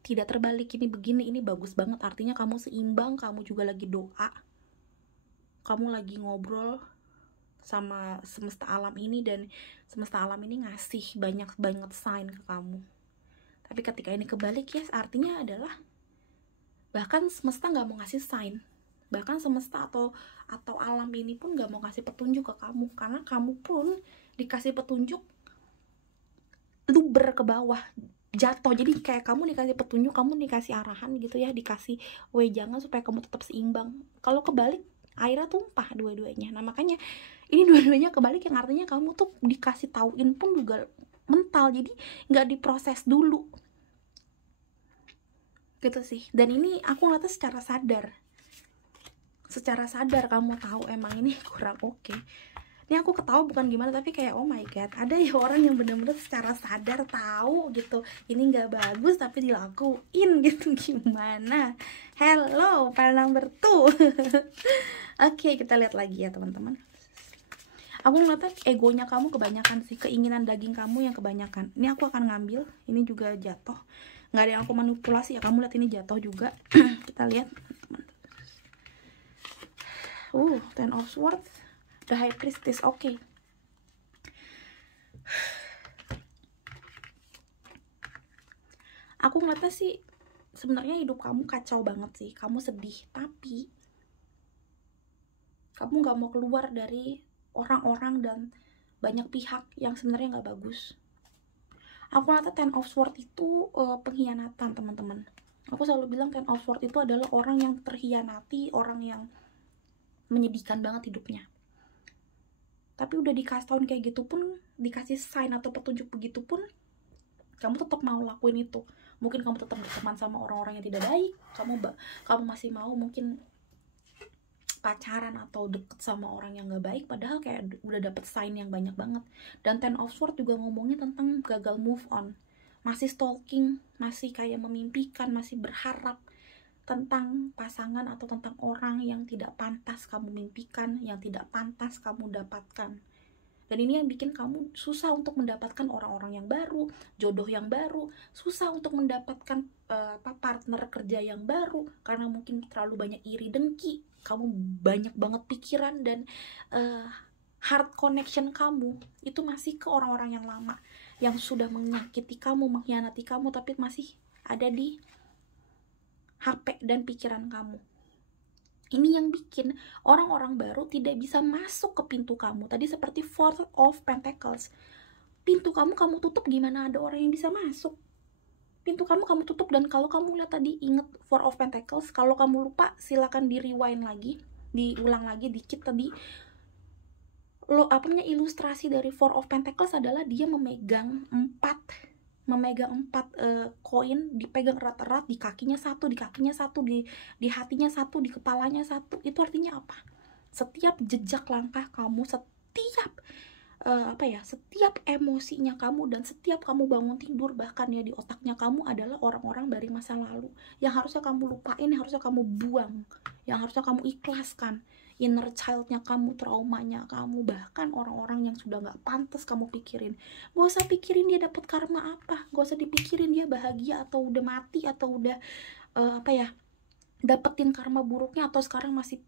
tidak terbalik, ini begini, ini bagus banget. Artinya kamu seimbang, kamu juga lagi doa, kamu lagi ngobrol sama semesta alam ini, dan semesta alam ini ngasih banyak banget sign ke kamu. Tapi ketika ini kebalik, yes, artinya adalah bahkan semesta nggak mau ngasih sign, bahkan semesta atau alam ini pun nggak mau kasih petunjuk ke kamu, karena kamu pun dikasih petunjuk luber ke bawah, jatuh. Jadi kayak kamu dikasih petunjuk, kamu dikasih arahan gitu ya, dikasih wejangan supaya kamu tetap seimbang. Kalau kebalik, airnya tumpah dua-duanya. Nah makanya ini dua-duanya kebalik, yang artinya kamu tuh dikasih tauin pun juga mental, jadi nggak diproses dulu gitu sih. Dan ini aku ngeliatnya secara sadar kamu tahu emang ini kurang oke. Ini aku ketawa bukan gimana, tapi kayak oh my god, ada ya orang yang bener-bener secara sadar tahu gitu ini nggak bagus tapi dilakuin gitu. Gimana? Hello, file number 2. Oke, kita lihat lagi ya teman-teman. Aku ngeliatnya egonya kamu kebanyakan sih, keinginan daging kamu yang kebanyakan. Ini aku akan ngambil, ini juga jatuh, nggak ada yang aku manipulasi ya, kamu lihat ini jatuh juga. Kita lihat Ten of Swords, The High Priestess. Oke. Aku ngeliatnya sih sebenarnya hidup kamu kacau banget sih, kamu sedih, tapi kamu nggak mau keluar dari orang-orang dan banyak pihak yang sebenarnya nggak bagus. Aku ngeliatnya Ten of Swords itu pengkhianatan teman-teman. Aku selalu bilang Ten of Swords itu adalah orang yang terkhianati, orang yang menyedihkan banget hidupnya. Tapi udah dikasih tahun kayak gitu pun, dikasih sign atau petunjuk begitu pun, kamu tetap mau lakuin itu. Mungkin kamu tetap berteman sama orang-orang yang tidak baik, kamu masih mau mungkin pacaran atau deket sama orang yang gak baik, padahal kayak udah dapet sign yang banyak banget. Dan Ten of Swords juga ngomongin tentang gagal move on, masih stalking, masih kayak memimpikan, masih berharap tentang pasangan atau tentang orang yang tidak pantas kamu mimpikan, yang tidak pantas kamu dapatkan. Dan ini yang bikin kamu susah untuk mendapatkan orang-orang yang baru, jodoh yang baru, susah untuk mendapatkan partner kerja yang baru, karena mungkin terlalu banyak iri dengki, kamu banyak banget pikiran, dan heart connection kamu itu masih ke orang-orang yang lama, yang sudah menyakiti kamu, mengkhianati kamu, tapi masih ada di HP dan pikiran kamu. Ini yang bikin orang-orang baru tidak bisa masuk ke pintu kamu. Tadi seperti Four of Pentacles. Pintu kamu tutup, gimana ada orang yang bisa masuk? Pintu kamu tutup. Dan kalau kamu lihat tadi, inget Four of Pentacles. Kalau kamu lupa, silakan di rewind lagi, diulang lagi dikit tadi. Ilustrasi dari Four of Pentacles adalah dia memegang 4 koin, dipegang erat-erat, di kakinya satu, di hatinya satu, di kepalanya satu. Itu artinya apa? Setiap jejak langkah kamu, setiap emosinya kamu, dan setiap kamu bangun tidur, bahkan ya di otaknya kamu adalah orang-orang dari masa lalu yang harusnya kamu lupain, yang harusnya kamu buang, yang harusnya kamu ikhlaskan. Inner childnya kamu, traumanya kamu, bahkan orang-orang yang sudah gak pantas kamu pikirin. Gak usah pikirin dia dapat karma apa, gak usah dipikirin dia bahagia atau udah mati, atau udah dapetin karma buruknya, atau sekarang masih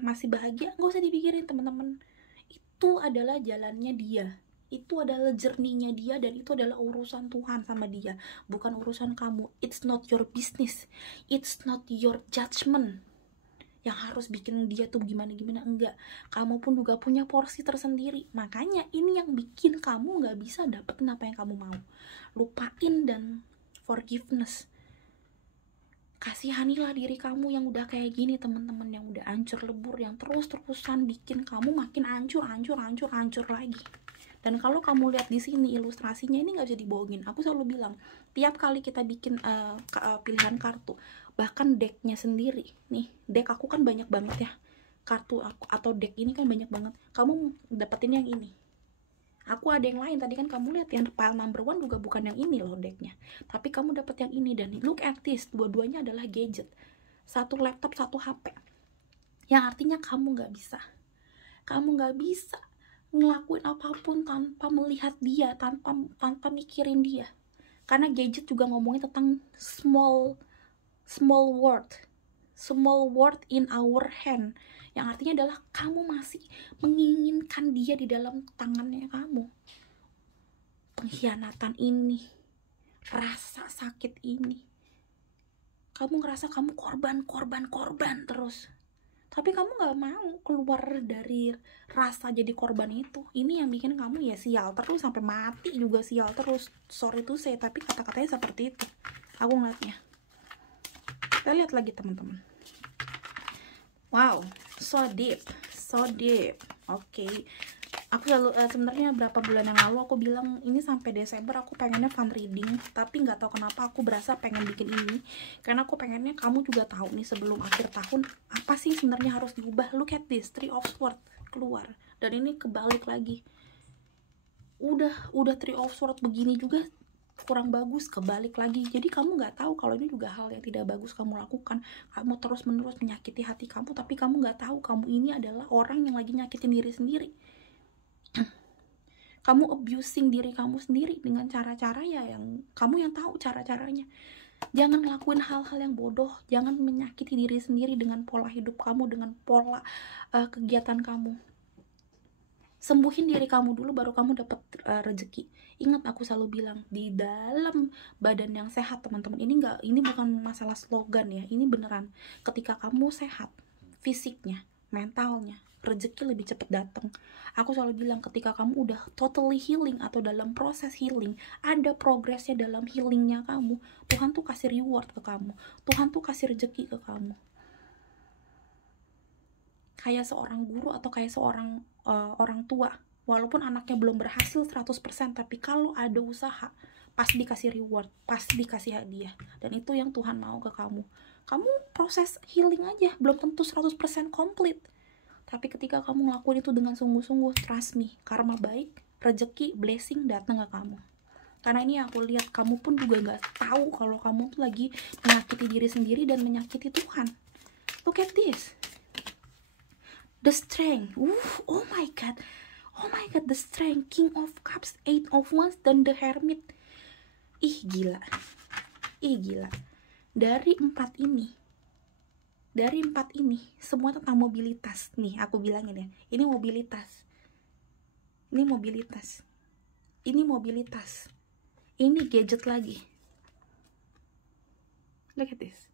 masih bahagia. Gak usah dipikirin teman-teman. Itu adalah jalannya dia, itu adalah journey-nya dia, dan itu adalah urusan Tuhan sama dia, bukan urusan kamu. It's not your business, it's not your judgment yang harus bikin dia tuh gimana-gimana. Enggak, kamu pun juga punya porsi tersendiri. Makanya ini yang bikin kamu gak bisa dapetin apa yang kamu mau. Lupain dan forgiveness. Kasihanilah diri kamu yang udah kayak gini teman-teman, yang udah hancur lebur, yang terus-terusan bikin kamu makin hancur lagi. Dan kalau kamu lihat di sini ilustrasinya, ini nggak bisa dibohongin. Aku selalu bilang, tiap kali kita bikin pilihan kartu, bahkan decknya sendiri, nih deck aku kan banyak banget ya, kartu aku atau deck ini kan banyak banget. Kamu dapetin yang ini, aku ada yang lain. Tadi kan kamu lihat yang pile number 1 juga bukan yang ini loh decknya, tapi kamu dapet yang ini. Dan look at this, dua-duanya adalah gadget, satu laptop, satu HP, yang artinya kamu nggak bisa ngelakuin apapun tanpa melihat dia, tanpa mikirin dia. Karena gadget juga ngomongin tentang small word in our hand, yang artinya adalah kamu masih menginginkan dia di dalam tangannya kamu. Pengkhianatan ini, rasa sakit ini, kamu ngerasa kamu korban terus, tapi kamu gak mau keluar dari rasa jadi korban itu. Ini yang bikin kamu ya sial terus, sampai mati juga sial terus. Sorry to say, tapi kata-katanya seperti itu aku ngeliatnya. Kita lihat lagi teman-teman. Wow, so deep. Oke. Aku selalu sebenarnya berapa bulan yang lalu aku bilang ini sampai Desember aku pengennya fun reading, tapi nggak tahu kenapa aku berasa pengen bikin ini, karena aku pengennya kamu juga tahu nih sebelum akhir tahun apa sih sebenarnya harus diubah. Look at this, Three of Swords keluar, dan ini kebalik lagi. Udah Three of Swords begini juga kurang bagus, kebalik lagi. Jadi kamu nggak tahu kalau ini juga hal yang tidak bagus kamu lakukan. Kamu terus menerus menyakiti hati kamu, tapi kamu nggak tahu kamu ini adalah orang yang lagi nyakitin diri sendiri. Kamu abusing diri kamu sendiri dengan cara-cara ya yang kamu yang tahu cara-caranya. Jangan ngelakuin hal-hal yang bodoh, jangan menyakiti diri sendiri dengan pola hidup kamu, dengan pola kegiatan kamu. Sembuhin diri kamu dulu baru kamu dapat rezeki. Ingat aku selalu bilang, di dalam badan yang sehat teman-teman, ini bukan masalah slogan ya, ini beneran. Ketika kamu sehat fisiknya, mentalnya, rezeki lebih cepat datang. Aku selalu bilang ketika kamu udah totally healing atau dalam proses healing, ada progresnya dalam healingnya kamu, Tuhan tuh kasih reward ke kamu, Tuhan tuh kasih rezeki ke kamu. Kayak seorang guru atau kayak seorang orang tua, walaupun anaknya belum berhasil 100%, tapi kalau ada usaha pasti dikasih reward, pasti dikasih hadiah. Dan itu yang Tuhan mau ke kamu. Kamu proses healing aja belum tentu 100% komplit, tapi ketika kamu ngelakuin itu dengan sungguh-sungguh, trust me, karma baik, rezeki, blessing datang ke kamu. Karena ini aku lihat kamu pun juga gak tahu kalau kamu tuh lagi menyakiti diri sendiri dan menyakiti Tuhan. Look at this, the strength. Oh my god, the strength, King of Cups, Eight of Wands, dan the Hermit. Ih gila. Dari empat ini semua tentang mobilitas. Nih aku bilangin ya, ini mobilitas, ini gadget lagi. Look at this.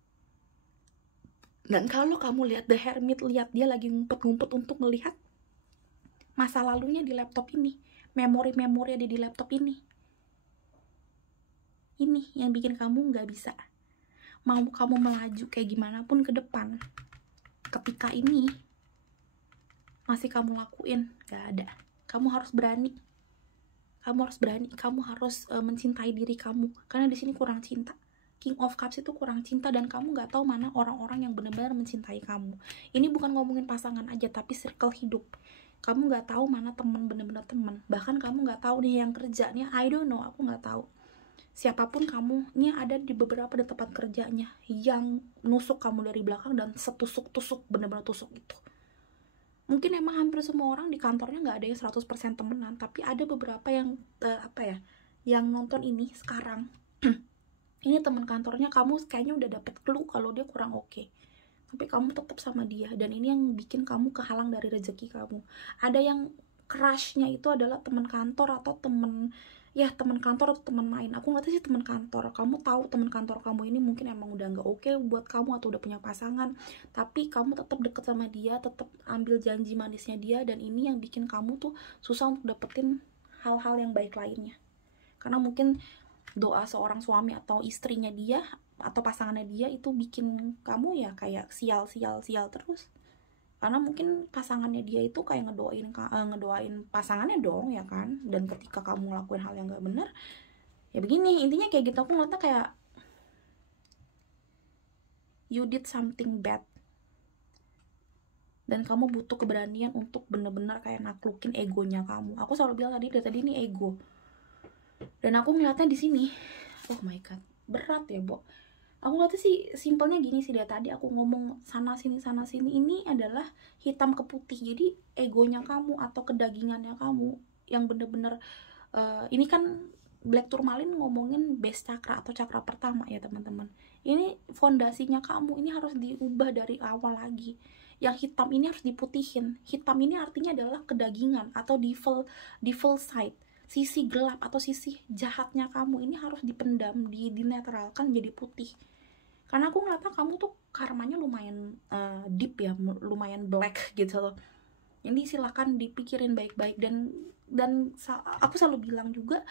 Dan kalau kamu lihat the Hermit, lihat dia lagi ngumpet-ngumpet untuk melihat masa lalunya di laptop ini, memori ada di laptop ini yang bikin kamu nggak bisa. Mau kamu melaju kayak gimana pun ke depan, ketika ini masih kamu lakuin, gak ada. Kamu harus berani, kamu harus mencintai diri kamu, karena di sini kurang cinta. King of Cups itu kurang cinta, dan kamu gak tahu mana orang-orang yang benar-benar mencintai kamu. Ini bukan ngomongin pasangan aja, tapi circle hidup. Kamu gak tahu mana teman, benar-benar teman. Bahkan kamu gak tahu nih yang kerjanya, I don't know, aku gak tahu. Siapapun kamu, ini ada di beberapa di tempat kerjanya yang nusuk kamu dari belakang dan setusuk-tusuk, bener-bener tusuk itu. Mungkin emang hampir semua orang di kantornya nggak ada yang 100% temenan, tapi ada beberapa yang yang nonton ini sekarang. Ini teman kantornya kamu kayaknya udah dapet clue kalau dia kurang oke, tapi kamu tetap sama dia, dan ini yang bikin kamu kehalang dari rezeki kamu. Ada yang crushnya itu adalah teman kantor atau teman kantor atau teman main. Aku nggak tahu sih teman kantor. Kamu tahu teman kantor kamu ini mungkin emang udah nggak oke buat kamu atau udah punya pasangan, tapi kamu tetap deket sama dia, tetap ambil janji manisnya dia, dan ini yang bikin kamu tuh susah untuk dapetin hal-hal yang baik lainnya. Karena mungkin doa seorang suami atau istrinya dia atau pasangannya dia itu bikin kamu ya kayak sial terus. Karena mungkin pasangannya dia itu kayak ngedoain pasangannya dong ya kan. Dan ketika kamu ngelakuin hal yang gak bener, ya begini, intinya kayak gitu. Aku ngeliatnya kayak you did something bad, dan kamu butuh keberanian untuk bener-bener kayak naklukin egonya kamu. Aku selalu bilang tadi ini ego. Dan aku ngeliatnya di sini, oh my god, berat ya, Bo. Aku nggak tahu sih, simpelnya gini sih, dari tadi aku ngomong sana sini ini adalah hitam ke putih. Jadi egonya kamu atau kedagingannya kamu yang bener-bener ini kan Black Tourmaline ngomongin base cakra atau cakra pertama ya teman-teman. Ini fondasinya kamu, ini harus diubah dari awal lagi. Yang hitam ini harus diputihin. Hitam ini artinya adalah kedagingan atau devil side, sisi gelap atau sisi jahatnya kamu ini harus dipendam, dinetralkan jadi putih. Karena aku ngeliatnya kamu tuh karmanya lumayan deep ya, lumayan black gitu loh. Ini silakan dipikirin baik-baik, dan aku selalu bilang juga,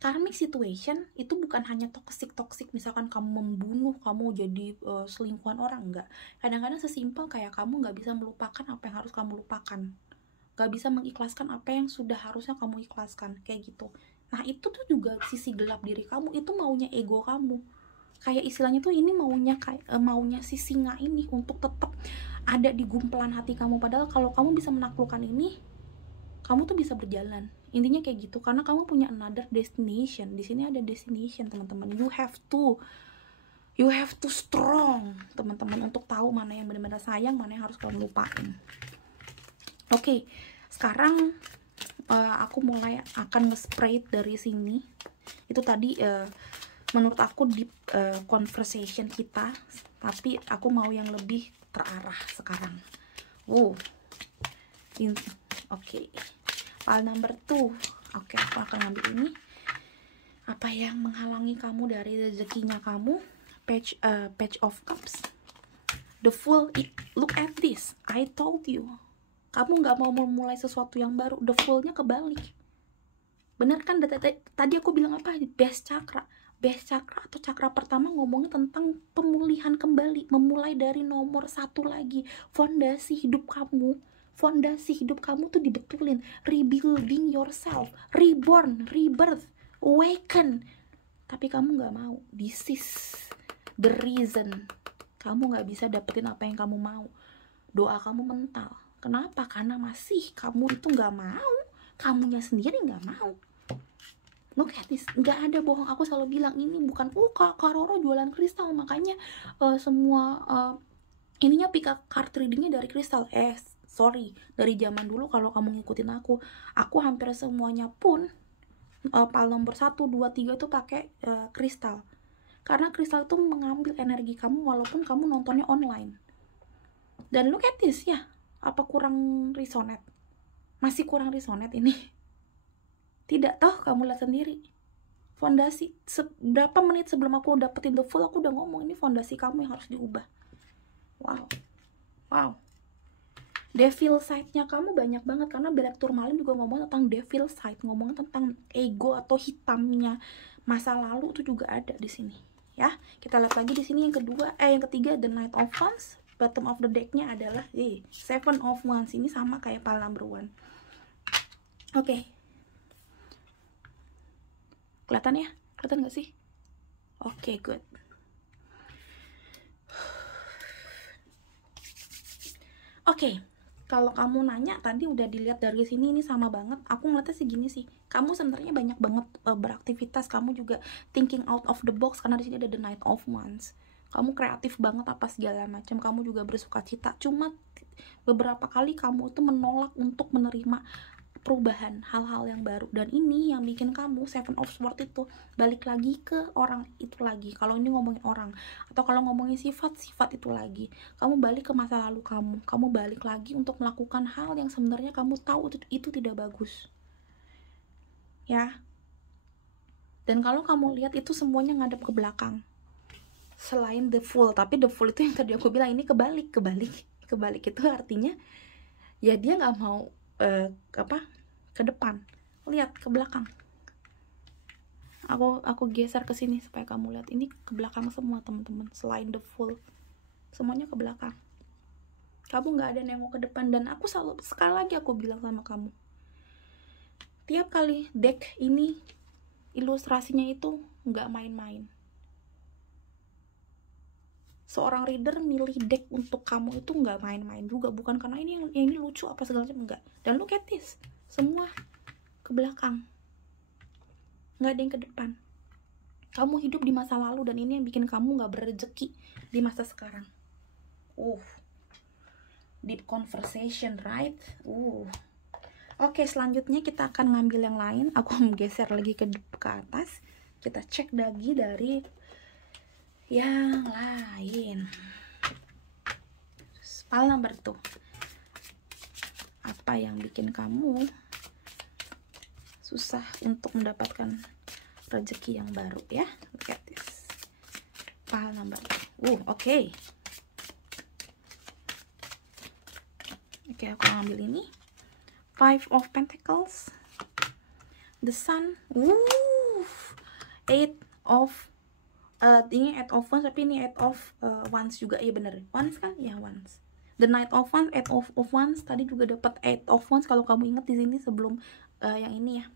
karmic situation itu bukan hanya toxic misalkan kamu membunuh, kamu jadi selingkuhan orang, enggak. Kadang-kadang sesimpel kayak kamu nggak bisa melupakan apa yang harus kamu lupakan, nggak bisa mengikhlaskan apa yang sudah harusnya kamu ikhlaskan, kayak gitu. Nah itu tuh juga sisi gelap diri kamu, itu maunya ego kamu. Kayak istilahnya tuh ini maunya maunya si singa ini untuk tetap ada di gumpelan hati kamu. Padahal kalau kamu bisa menaklukkan ini, kamu tuh bisa berjalan. Intinya kayak gitu, karena kamu punya another destination. Di sini ada destination, teman-teman. You have to strong, teman-teman, untuk tahu mana yang benar-benar sayang, mana yang harus kamu lupain. Oke, sekarang aku mulai akan nge-spray dari sini. Itu tadi menurut aku deep conversation kita, tapi aku mau yang lebih terarah sekarang. Oke. File number 2. Oke, aku akan ambil ini. Apa yang menghalangi kamu dari rezekinya kamu? Page of Cups. The Fool. Look at this. I told you. Kamu nggak mau memulai sesuatu yang baru. The Fool-nya kebalik. Bener kan? Tadi aku bilang apa? Base cakra atau cakra pertama ngomongnya tentang pemulihan kembali, memulai dari nomor 1 lagi. Fondasi hidup kamu tuh dibetulin, rebuilding yourself, reborn, rebirth, awaken. Tapi kamu nggak mau. This is the reason kamu nggak bisa dapetin apa yang kamu mau. Doa kamu mental. Kenapa? Karena masih kamu itu nggak mau, kamunya sendiri nggak mau. Look at this, nggak ada bohong. Aku selalu bilang ini bukan Kak Roro jualan kristal, makanya semua ininya pick up card readingnya dari kristal. Sorry, dari zaman dulu kalau kamu ngikutin aku hampir semuanya pun pal nomor 1, 2, 3 itu pakai kristal. Karena kristal itu mengambil energi kamu walaupun kamu nontonnya online. Dan look at this ya, apa kurang resonate? Masih kurang resonate ini? Tidak, toh kamu lihat sendiri. Fondasi, berapa menit sebelum aku dapetin The Fool, aku udah ngomong ini fondasi kamu yang harus diubah. Wow. Devil side-nya kamu banyak banget, karena Black Tourmaline juga ngomong tentang devil side, ngomong tentang ego atau hitamnya masa lalu itu juga ada di sini. Ya, kita lihat lagi di sini yang ketiga, The Knight of Wands. Bottom of the deck-nya adalah Seven of Wands. Ini sama kayak pile number 1. Oke. Kelihatan ya? Kelihatan gak sih? Oke, good. Oke, kalau kamu nanya tadi udah dilihat dari sini, ini sama banget. Aku ngeliatnya sih gini sih. Kamu sebenarnya banyak banget beraktivitas. Kamu juga thinking out of the box karena di sini ada The Knight of Wands. Kamu kreatif banget apa segala macam. Kamu juga bersuka cita. Cuma beberapa kali kamu itu menolak untuk menerima perubahan, hal-hal yang baru. Dan ini yang bikin kamu Seven of Swords itu balik lagi ke orang itu lagi. Kalau ini ngomongin orang, atau kalau ngomongin sifat itu lagi, kamu balik ke masa lalu kamu balik lagi untuk melakukan hal yang sebenarnya kamu tahu itu tidak bagus ya. Dan kalau kamu lihat itu semuanya ngadep ke belakang selain The Fool. Tapi The Fool itu yang tadi aku bilang, ini kebalik itu artinya ya dia nggak mau ke depan, lihat ke belakang. Aku geser ke sini supaya kamu lihat, ini ke belakang semua teman-teman. Selain The Fool, semuanya ke belakang. Kamu nggak ada nengok ke depan. Dan aku selalu, sekali lagi aku bilang sama kamu, tiap kali deck ini ilustrasinya itu nggak main-main. Seorang reader milih deck untuk kamu itu nggak main-main juga, bukan karena ini lucu apa segala macam, enggak. Dan look at this, semua ke belakang, nggak ada yang ke depan. Kamu hidup di masa lalu dan ini yang bikin kamu gak berrezeki di masa sekarang. Deep conversation, right? Oke, selanjutnya kita akan ngambil yang lain. Aku geser lagi ke atas. Kita cek lagi dari yang lain. File number 2. Apa yang bikin kamu susah untuk mendapatkan rezeki yang baru ya? Look at this. File number 2. Oke, aku ambil ini. Five of Pentacles, the Sun, Eight of ini Eight of Wands, tapi ini Eight of Wands juga, iya bener, Wands kan? Ya, Wands. The Knight of Wands, Eight of Wands, tadi juga dapat Eight of Wands kalau kamu ingat di sini sebelum yang ini ya.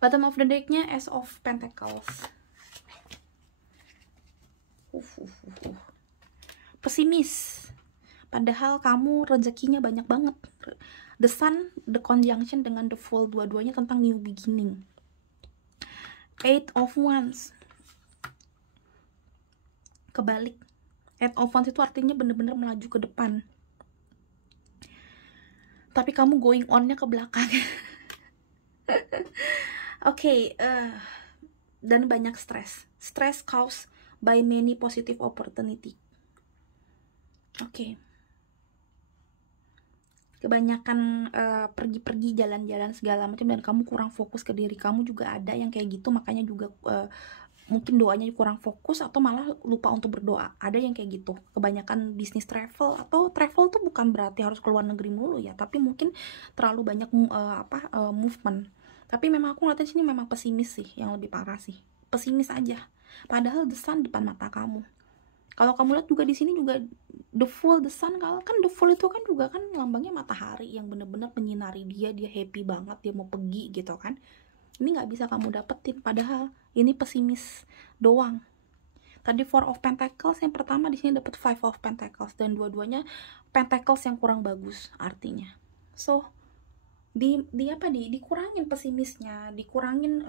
Bottom of the deck-nya Ace of Pentacles. Pesimis. Padahal kamu rezekinya banyak banget. The Sun, the conjunction dengan the Fool, dua-duanya tentang new beginning. Eight of Wands. Kebalik. Eight of Wands itu artinya bener-bener melaju ke depan. Tapi kamu going on-nya ke belakang. Oke, dan banyak stres. Stress caused by many positive opportunity. Oke. Kebanyakan pergi-pergi, jalan-jalan segala macam, dan kamu kurang fokus ke diri kamu juga ada yang kayak gitu, makanya juga mungkin doanya kurang fokus atau malah lupa untuk berdoa. Ada yang kayak gitu. Kebanyakan bisnis travel, atau travel tuh bukan berarti harus keluar negeri mulu ya, tapi mungkin terlalu banyak movement. Tapi memang aku ngeliatnya sini memang pesimis sih, yang lebih parah sih. Pesimis aja. Padahal the Sun depan mata kamu. Kalau kamu lihat juga di sini juga the Fool, the Sun, kalau kan the Fool itu kan juga kan lambangnya matahari yang bener-bener menyinari dia happy banget, dia mau pergi gitu kan. Ini nggak bisa kamu dapetin, padahal ini pesimis doang. Tadi Four of Pentacles, yang pertama di sini dapat Five of Pentacles, dan dua-duanya Pentacles yang kurang bagus artinya. So dikurangin pesimisnya, dikurangin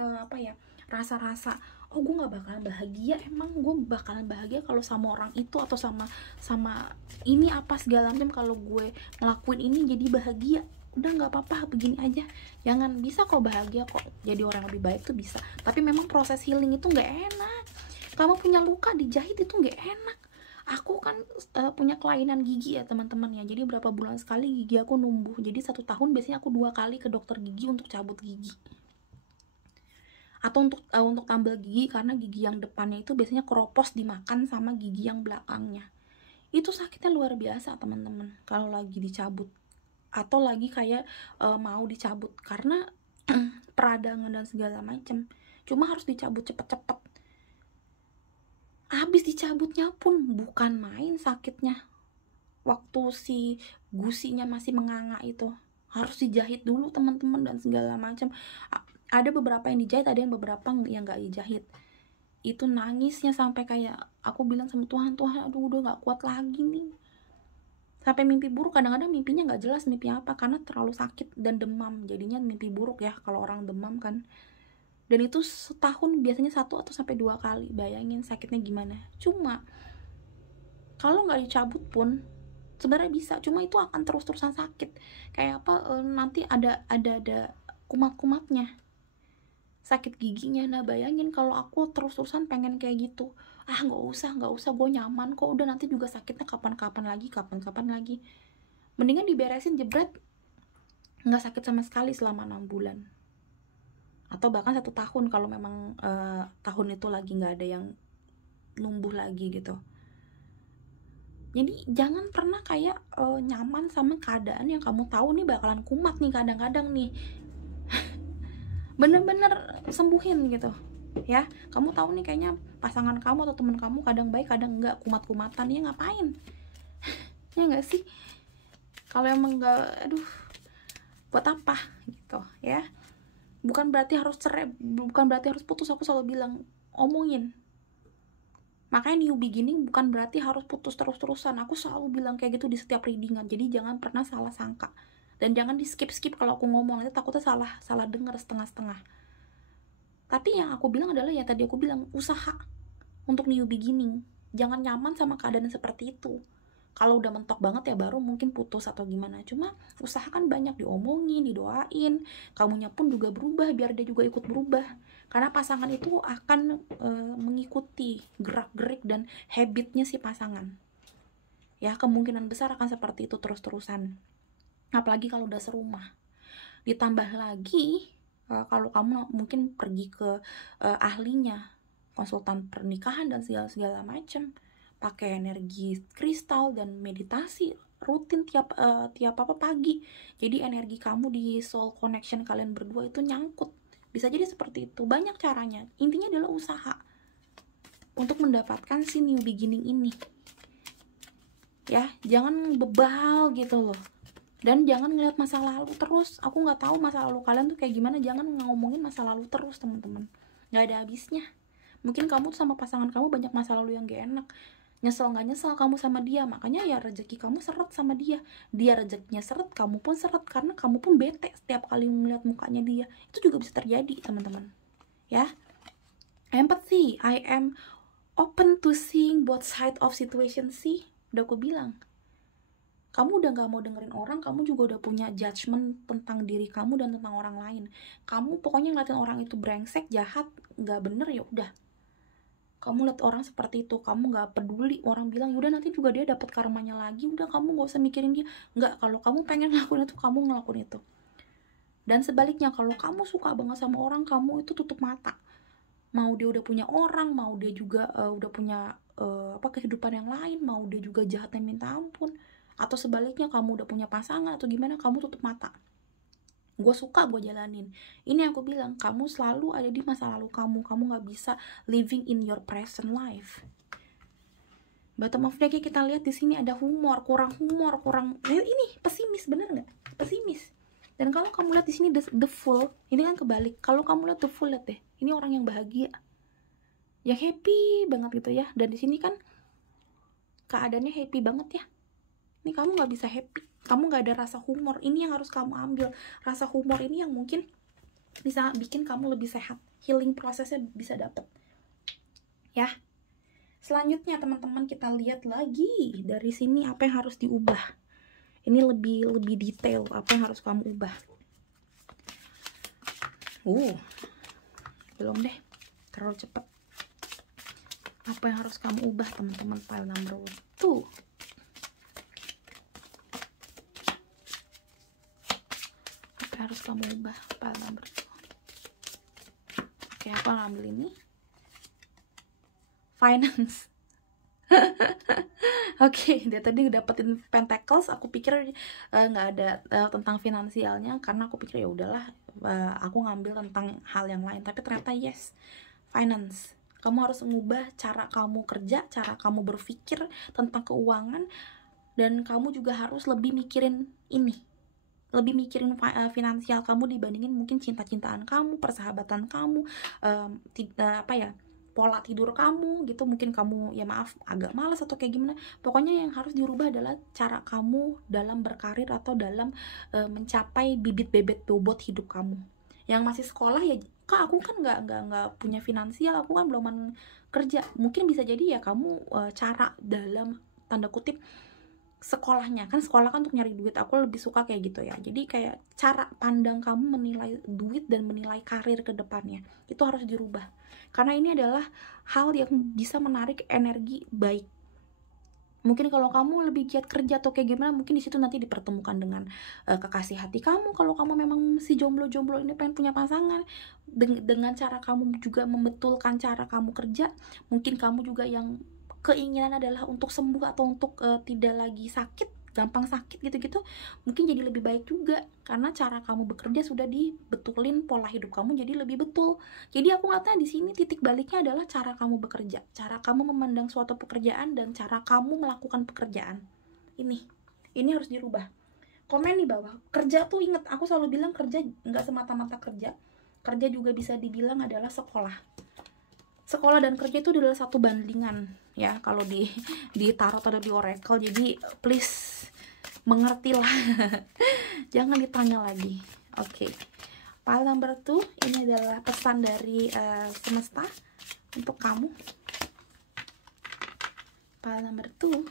rasa-rasa gue nggak bakalan bahagia. Emang gue bakalan bahagia kalau sama orang itu atau sama ini apa segala macam, kalau gue ngelakuin ini jadi bahagia. Udah nggak apa-apa, begini aja. Jangan, bisa kok bahagia kok, jadi orang lebih baik tuh bisa. Tapi memang proses healing itu nggak enak. Kamu punya luka dijahit itu nggak enak. Aku kan punya kelainan gigi ya teman-teman ya, jadi berapa bulan sekali gigi aku numbuh. Jadi 1 tahun biasanya aku 2 kali ke dokter gigi untuk cabut gigi atau untuk tambal gigi, karena gigi yang depannya itu biasanya keropos dimakan sama gigi yang belakangnya. Itu sakitnya luar biasa teman-teman kalau lagi dicabut atau lagi kayak mau dicabut, karena peradangan dan segala macem. Cuma harus dicabut cepet-cepet. Habis dicabutnya pun bukan main sakitnya. Waktu si gusinya masih menganga itu harus dijahit dulu teman-teman dan segala macam. Ada beberapa yang dijahit, ada yang beberapa yang nggak dijahit. Itu nangisnya sampai kayak aku bilang sama Tuhan, aduh udah nggak kuat lagi nih. Sampai mimpi buruk, kadang-kadang mimpinya nggak jelas mimpi apa karena terlalu sakit dan demam. Jadinya mimpi buruk ya kalau orang demam kan. Dan itu setahun biasanya 1 atau sampai 2 kali. Bayangin sakitnya gimana. Cuma kalau nggak dicabut pun sebenarnya bisa, cuma itu akan terus-terusan sakit. Kayak apa, nanti ada kumat-kumatnya, sakit giginya. Nah bayangin kalau aku terus-terusan pengen kayak gitu, nggak usah, gue nyaman kok, udah nanti juga sakitnya kapan-kapan lagi. Mendingan diberesin jebret, nggak sakit sama sekali selama 6 bulan atau bahkan 1 tahun kalau memang tahun itu lagi nggak ada yang numbuh lagi gitu. Jadi jangan pernah kayak nyaman sama keadaan yang kamu tahu nih bakalan kumat nih kadang-kadang nih. Bener-bener sembuhin gitu ya. Kamu tahu nih kayaknya pasangan kamu atau temen kamu kadang baik kadang enggak, kumat-kumatan, ya ngapain? Ya enggak sih? Kalau emang enggak, aduh buat apa gitu ya. Bukan berarti harus cerai, bukan berarti harus putus. Aku selalu bilang, omongin. Makanya new beginning bukan berarti harus putus terus-terusan. Aku selalu bilang kayak gitu di setiap readingan. Jadi jangan pernah salah sangka. Dan jangan di skip-skip kalau aku ngomong, nanti takutnya salah dengar setengah-setengah. Tapi yang aku bilang adalah ya tadi aku bilang, usaha untuk new beginning. Jangan nyaman sama keadaan seperti itu. Kalau udah mentok banget ya baru mungkin putus atau gimana. Cuma usahakan banyak, diomongin, didoain, kamunya pun juga berubah biar dia juga ikut berubah. Karena pasangan itu akan mengikuti gerak-gerik dan habitnya si pasangan. Ya, kemungkinan besar akan seperti itu terus-terusan. Apalagi kalau udah serumah. Ditambah lagi kalau kamu mungkin pergi ke ahlinya, konsultan pernikahan dan segala macam, pakai energi kristal dan meditasi rutin tiap pagi. Jadi energi kamu di soul connection kalian berdua itu nyangkut. Bisa jadi seperti itu. Banyak caranya. Intinya adalah usaha untuk mendapatkan si new beginning ini. Ya, jangan bebal gitu loh. Dan jangan ngeliat masa lalu terus. Aku nggak tahu masa lalu kalian tuh kayak gimana. Jangan ngomongin masa lalu terus, teman-teman. Nggak ada habisnya. Mungkin kamu tuh sama pasangan kamu banyak masa lalu yang gak enak. Nyesel nggak nyesel kamu sama dia. Makanya ya rezeki kamu seret sama dia. Dia rezekinya seret, kamu pun seret. Karena kamu pun bete setiap kali ngeliat mukanya dia. Itu juga bisa terjadi, teman-teman. Ya. Empathy. I am open to seeing both side of situation sih. Udah aku bilang. Kamu udah gak mau dengerin orang, kamu juga udah punya judgment tentang diri kamu dan tentang orang lain. Kamu pokoknya ngeliatin orang itu brengsek, jahat, gak bener, ya udah. Kamu liat orang seperti itu, kamu gak peduli orang bilang, yaudah nanti juga dia dapat karmanya lagi, udah kamu gak usah mikirin dia. Enggak, kalau kamu pengen ngelakuin itu, kamu ngelakuin itu. Dan sebaliknya, kalau kamu suka banget sama orang, kamu itu tutup mata. Mau dia udah punya orang, mau dia juga udah punya kehidupan yang lain, mau dia juga jahatnya minta ampun. Atau sebaliknya kamu udah punya pasangan atau gimana, kamu tutup mata. Gue suka, gue jalanin. Ini yang aku bilang, kamu selalu ada di masa lalu kamu gak bisa living in your present life. Bottom of deck kita lihat di sini ada humor, kurang ini pesimis, bener nggak? Pesimis. Dan kalau kamu lihat di sini the Fool, ini kan kebalik. Kalau kamu lihat the Fool, lihat deh, ini orang yang bahagia, yang happy banget gitu ya. Dan di sini kan keadaannya happy banget ya. Ini kamu gak bisa happy, kamu gak ada rasa humor. Ini yang harus kamu ambil. Rasa humor ini yang mungkin bisa bikin kamu lebih sehat. Healing prosesnya bisa dapet. Ya. Selanjutnya teman-teman, kita lihat lagi dari sini apa yang harus diubah. Ini lebih detail apa yang harus kamu ubah. Belum deh, terlalu cepat. Apa yang harus kamu ubah, teman-teman? Pile number 2. Harus kamu ubah file number 2. Oke, aku ngambil ini finance. Oke, dia tadi dapetin pentacles. Aku pikir nggak ada tentang finansialnya, karena aku pikir ya udahlah, aku ngambil tentang hal yang lain. Tapi ternyata yes, finance. Kamu harus mengubah cara kamu kerja, cara kamu berpikir tentang keuangan, dan kamu juga harus lebih mikirin ini. Lebih mikirin finansial kamu dibandingin mungkin cinta-cintaan kamu, persahabatan kamu, pola tidur kamu gitu. Mungkin kamu ya maaf agak malas atau kayak gimana. Pokoknya yang harus dirubah adalah cara kamu dalam berkarir atau dalam mencapai bibit-bebet bobot hidup kamu. Yang masih sekolah ya, kak aku kan nggak punya finansial, aku kan belum kerja. Mungkin bisa jadi ya kamu cara dalam tanda kutip sekolahnya, kan sekolah kan untuk nyari duit. Aku lebih suka kayak gitu ya. Jadi kayak cara pandang kamu menilai duit dan menilai karir ke depannya itu harus dirubah. Karena ini adalah hal yang bisa menarik energi baik. Mungkin kalau kamu lebih giat kerja atau kayak gimana, mungkin di situ nanti dipertemukan dengan kekasih hati kamu. Kalau kamu memang si jomblo-jomblo ini pengen punya pasangan, dengan cara kamu juga membetulkan cara kamu kerja, mungkin kamu juga yang keinginan adalah untuk sembuh atau untuk tidak lagi sakit, gampang sakit gitu-gitu, mungkin jadi lebih baik juga karena cara kamu bekerja sudah dibetulin, pola hidup kamu jadi lebih betul. Jadi aku ngatakan di sini titik baliknya adalah cara kamu bekerja, cara kamu memandang suatu pekerjaan, dan cara kamu melakukan pekerjaan. Ini harus dirubah. Komen di bawah. Kerja tuh inget, aku selalu bilang kerja nggak semata-mata kerja. Kerja juga bisa dibilang adalah sekolah. Sekolah dan kerja itu adalah satu bandingan ya kalau di tarot atau di oracle. Jadi please mengertilah. Jangan ditanya lagi. Oke. Pile number 2, ini adalah pesan dari semesta untuk kamu. Pile number 2,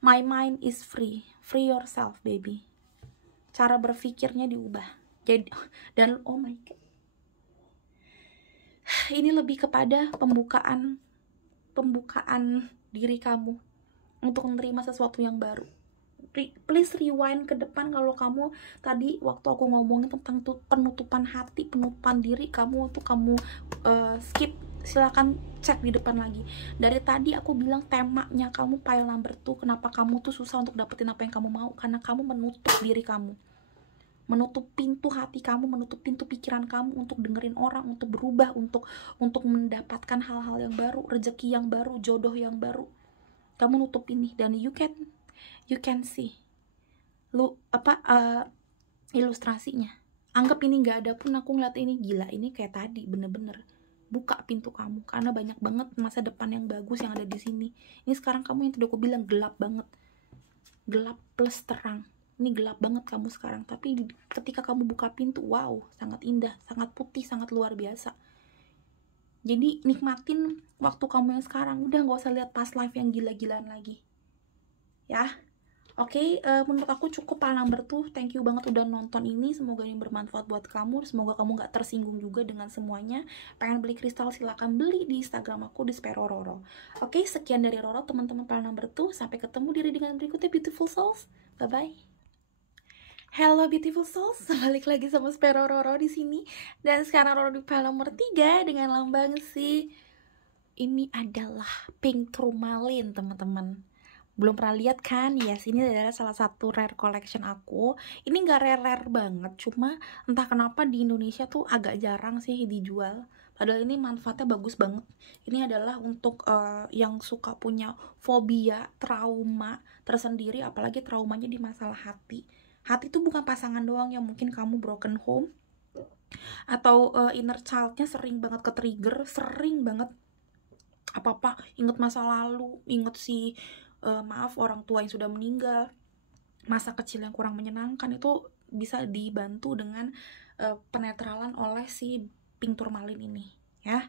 my mind is free. Free yourself, baby. Cara berpikirnya diubah. Jadi, dan oh my god, ini lebih kepada pembukaan diri kamu untuk menerima sesuatu yang baru. Please rewind ke depan kalau kamu tadi waktu aku ngomongin tentang penutupan hati, penutupan diri kamu, untuk kamu skip, silakan cek di depan lagi. Dari tadi aku bilang temanya kamu pile number 2, kenapa kamu tuh susah untuk dapetin apa yang kamu mau, karena kamu menutup diri kamu, menutup pintu hati kamu, menutup pintu pikiran kamu untuk dengerin orang, untuk berubah, untuk mendapatkan hal-hal yang baru, rezeki yang baru, jodoh yang baru. Kamu nutup ini, dan you can see ilustrasinya. Anggap ini nggak ada pun, aku ngeliat ini, gila, ini kayak tadi, bener-bener buka pintu kamu, karena banyak banget masa depan yang bagus yang ada di sini. Ini sekarang kamu yang tadi aku bilang gelap banget, gelap plus terang. Ini gelap banget kamu sekarang, tapi ketika kamu buka pintu, wow, sangat indah, sangat putih, sangat luar biasa. Jadi nikmatin waktu kamu yang sekarang, udah nggak usah lihat past life yang gila-gilaan lagi, ya. Oke, menurut aku cukup pile number 2. Thank you banget udah nonton ini. Semoga ini bermanfaat buat kamu. Semoga kamu gak tersinggung juga dengan semuanya. Pengen beli kristal, silahkan beli di Instagram aku di @sparrowroro. Oke, sekian dari Roro, teman-teman pile number 2. Sampai ketemu di readingan berikutnya, beautiful souls. Bye-bye. Hello beautiful souls, balik lagi sama Sparrowroro di sini. Dan sekarang Roro di pile nomor 3 dengan lambang si, ini adalah pink tourmaline, teman-teman. Belum pernah lihat kan? Yes, ini adalah salah satu rare collection aku. Ini nggak rare banget, cuma entah kenapa di Indonesia tuh agak jarang sih dijual. Padahal ini manfaatnya bagus banget. Ini adalah untuk yang suka punya fobia, trauma tersendiri, apalagi traumanya di masalah hati. Hati tuh bukan pasangan doang, yang mungkin kamu broken home atau inner childnya sering banget ke trigger, sering banget apa-apa inget masa lalu, inget si maaf orang tua yang sudah meninggal, masa kecil yang kurang menyenangkan, itu bisa dibantu dengan penetralan oleh si pink tourmaline ini, ya.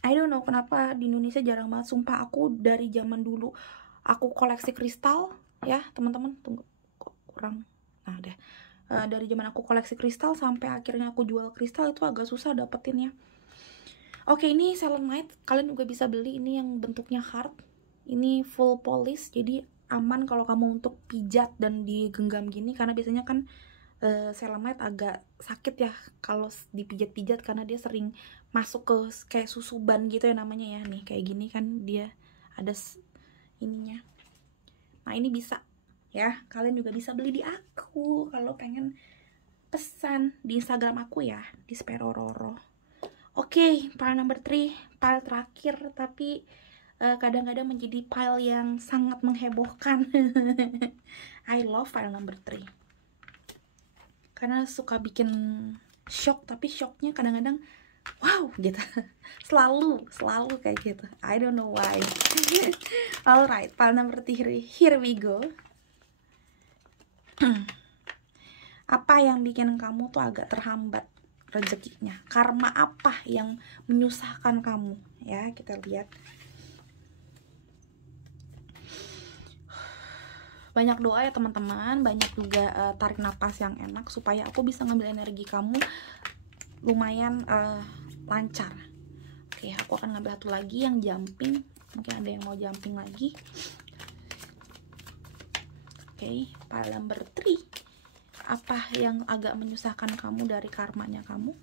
I don't know kenapa di Indonesia jarang banget, sumpah. Aku dari zaman dulu aku koleksi kristal, ya teman-teman, tunggu kok kurang, nah deh. Dari zaman aku koleksi kristal sampai akhirnya aku jual kristal, itu agak susah dapetinnya. Oke, ini selenite, kalian juga bisa beli. Ini yang bentuknya heart, ini full polish, jadi aman kalau kamu untuk pijat dan digenggam gini, karena biasanya kan selenite agak sakit ya kalau dipijat-pijat, karena dia sering masuk ke kayak susuban gitu ya namanya ya. Nih kayak gini kan dia ada ininya. Nah ini bisa ya, kalian juga bisa beli di aku kalau pengen pesan di Instagram aku ya, di @sparrowroro. Oke, pile number 3, pile terakhir, tapi kadang-kadang menjadi pile yang sangat menghebohkan. I love pile number 3 karena suka bikin shock, tapi shocknya kadang-kadang wow gitu. selalu kayak gitu, I don't know why. Alright, pile number 3, here we go. Apa yang bikin kamu tuh agak terhambat rezekinya? Karma apa yang menyusahkan kamu? Ya, kita lihat. Banyak doa ya teman-teman, banyak juga tarik napas yang enak supaya aku bisa ngambil energi kamu lumayan lancar. Oke, aku akan ngambil satu lagi yang jumping. Mungkin ada yang mau jumping lagi. Oke, pile number 3. Apa yang agak menyusahkan kamu dari karmanya kamu?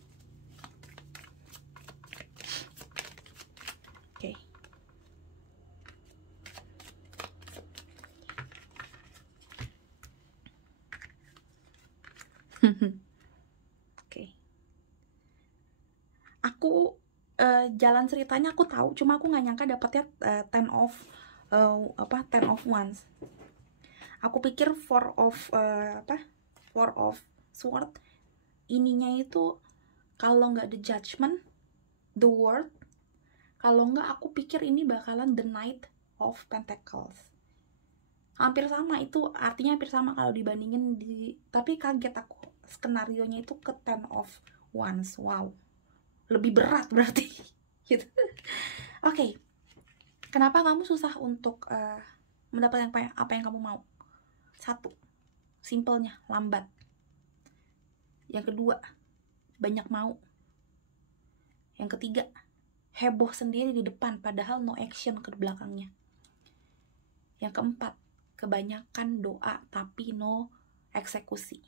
Oke. Oke. Aku jalan ceritanya aku tahu, cuma aku nggak nyangka dapatnya 10 of 10 of wands. Aku pikir 4 of sword. Ininya itu kalau nggak the judgment, the world. Kalau nggak aku pikir ini bakalan the knight of pentacles. Hampir sama, itu artinya hampir sama kalau dibandingin tapi kaget aku skenarionya itu ke 10 of Wands. Wow, lebih berat berarti gitu. Oke. Kenapa kamu susah untuk mendapatkan apa yang kamu mau? Satu, simpelnya lambat. Yang kedua, banyak mau. Yang ketiga, heboh sendiri di depan padahal no action ke belakangnya. Yang keempat, kebanyakan doa tapi no eksekusi.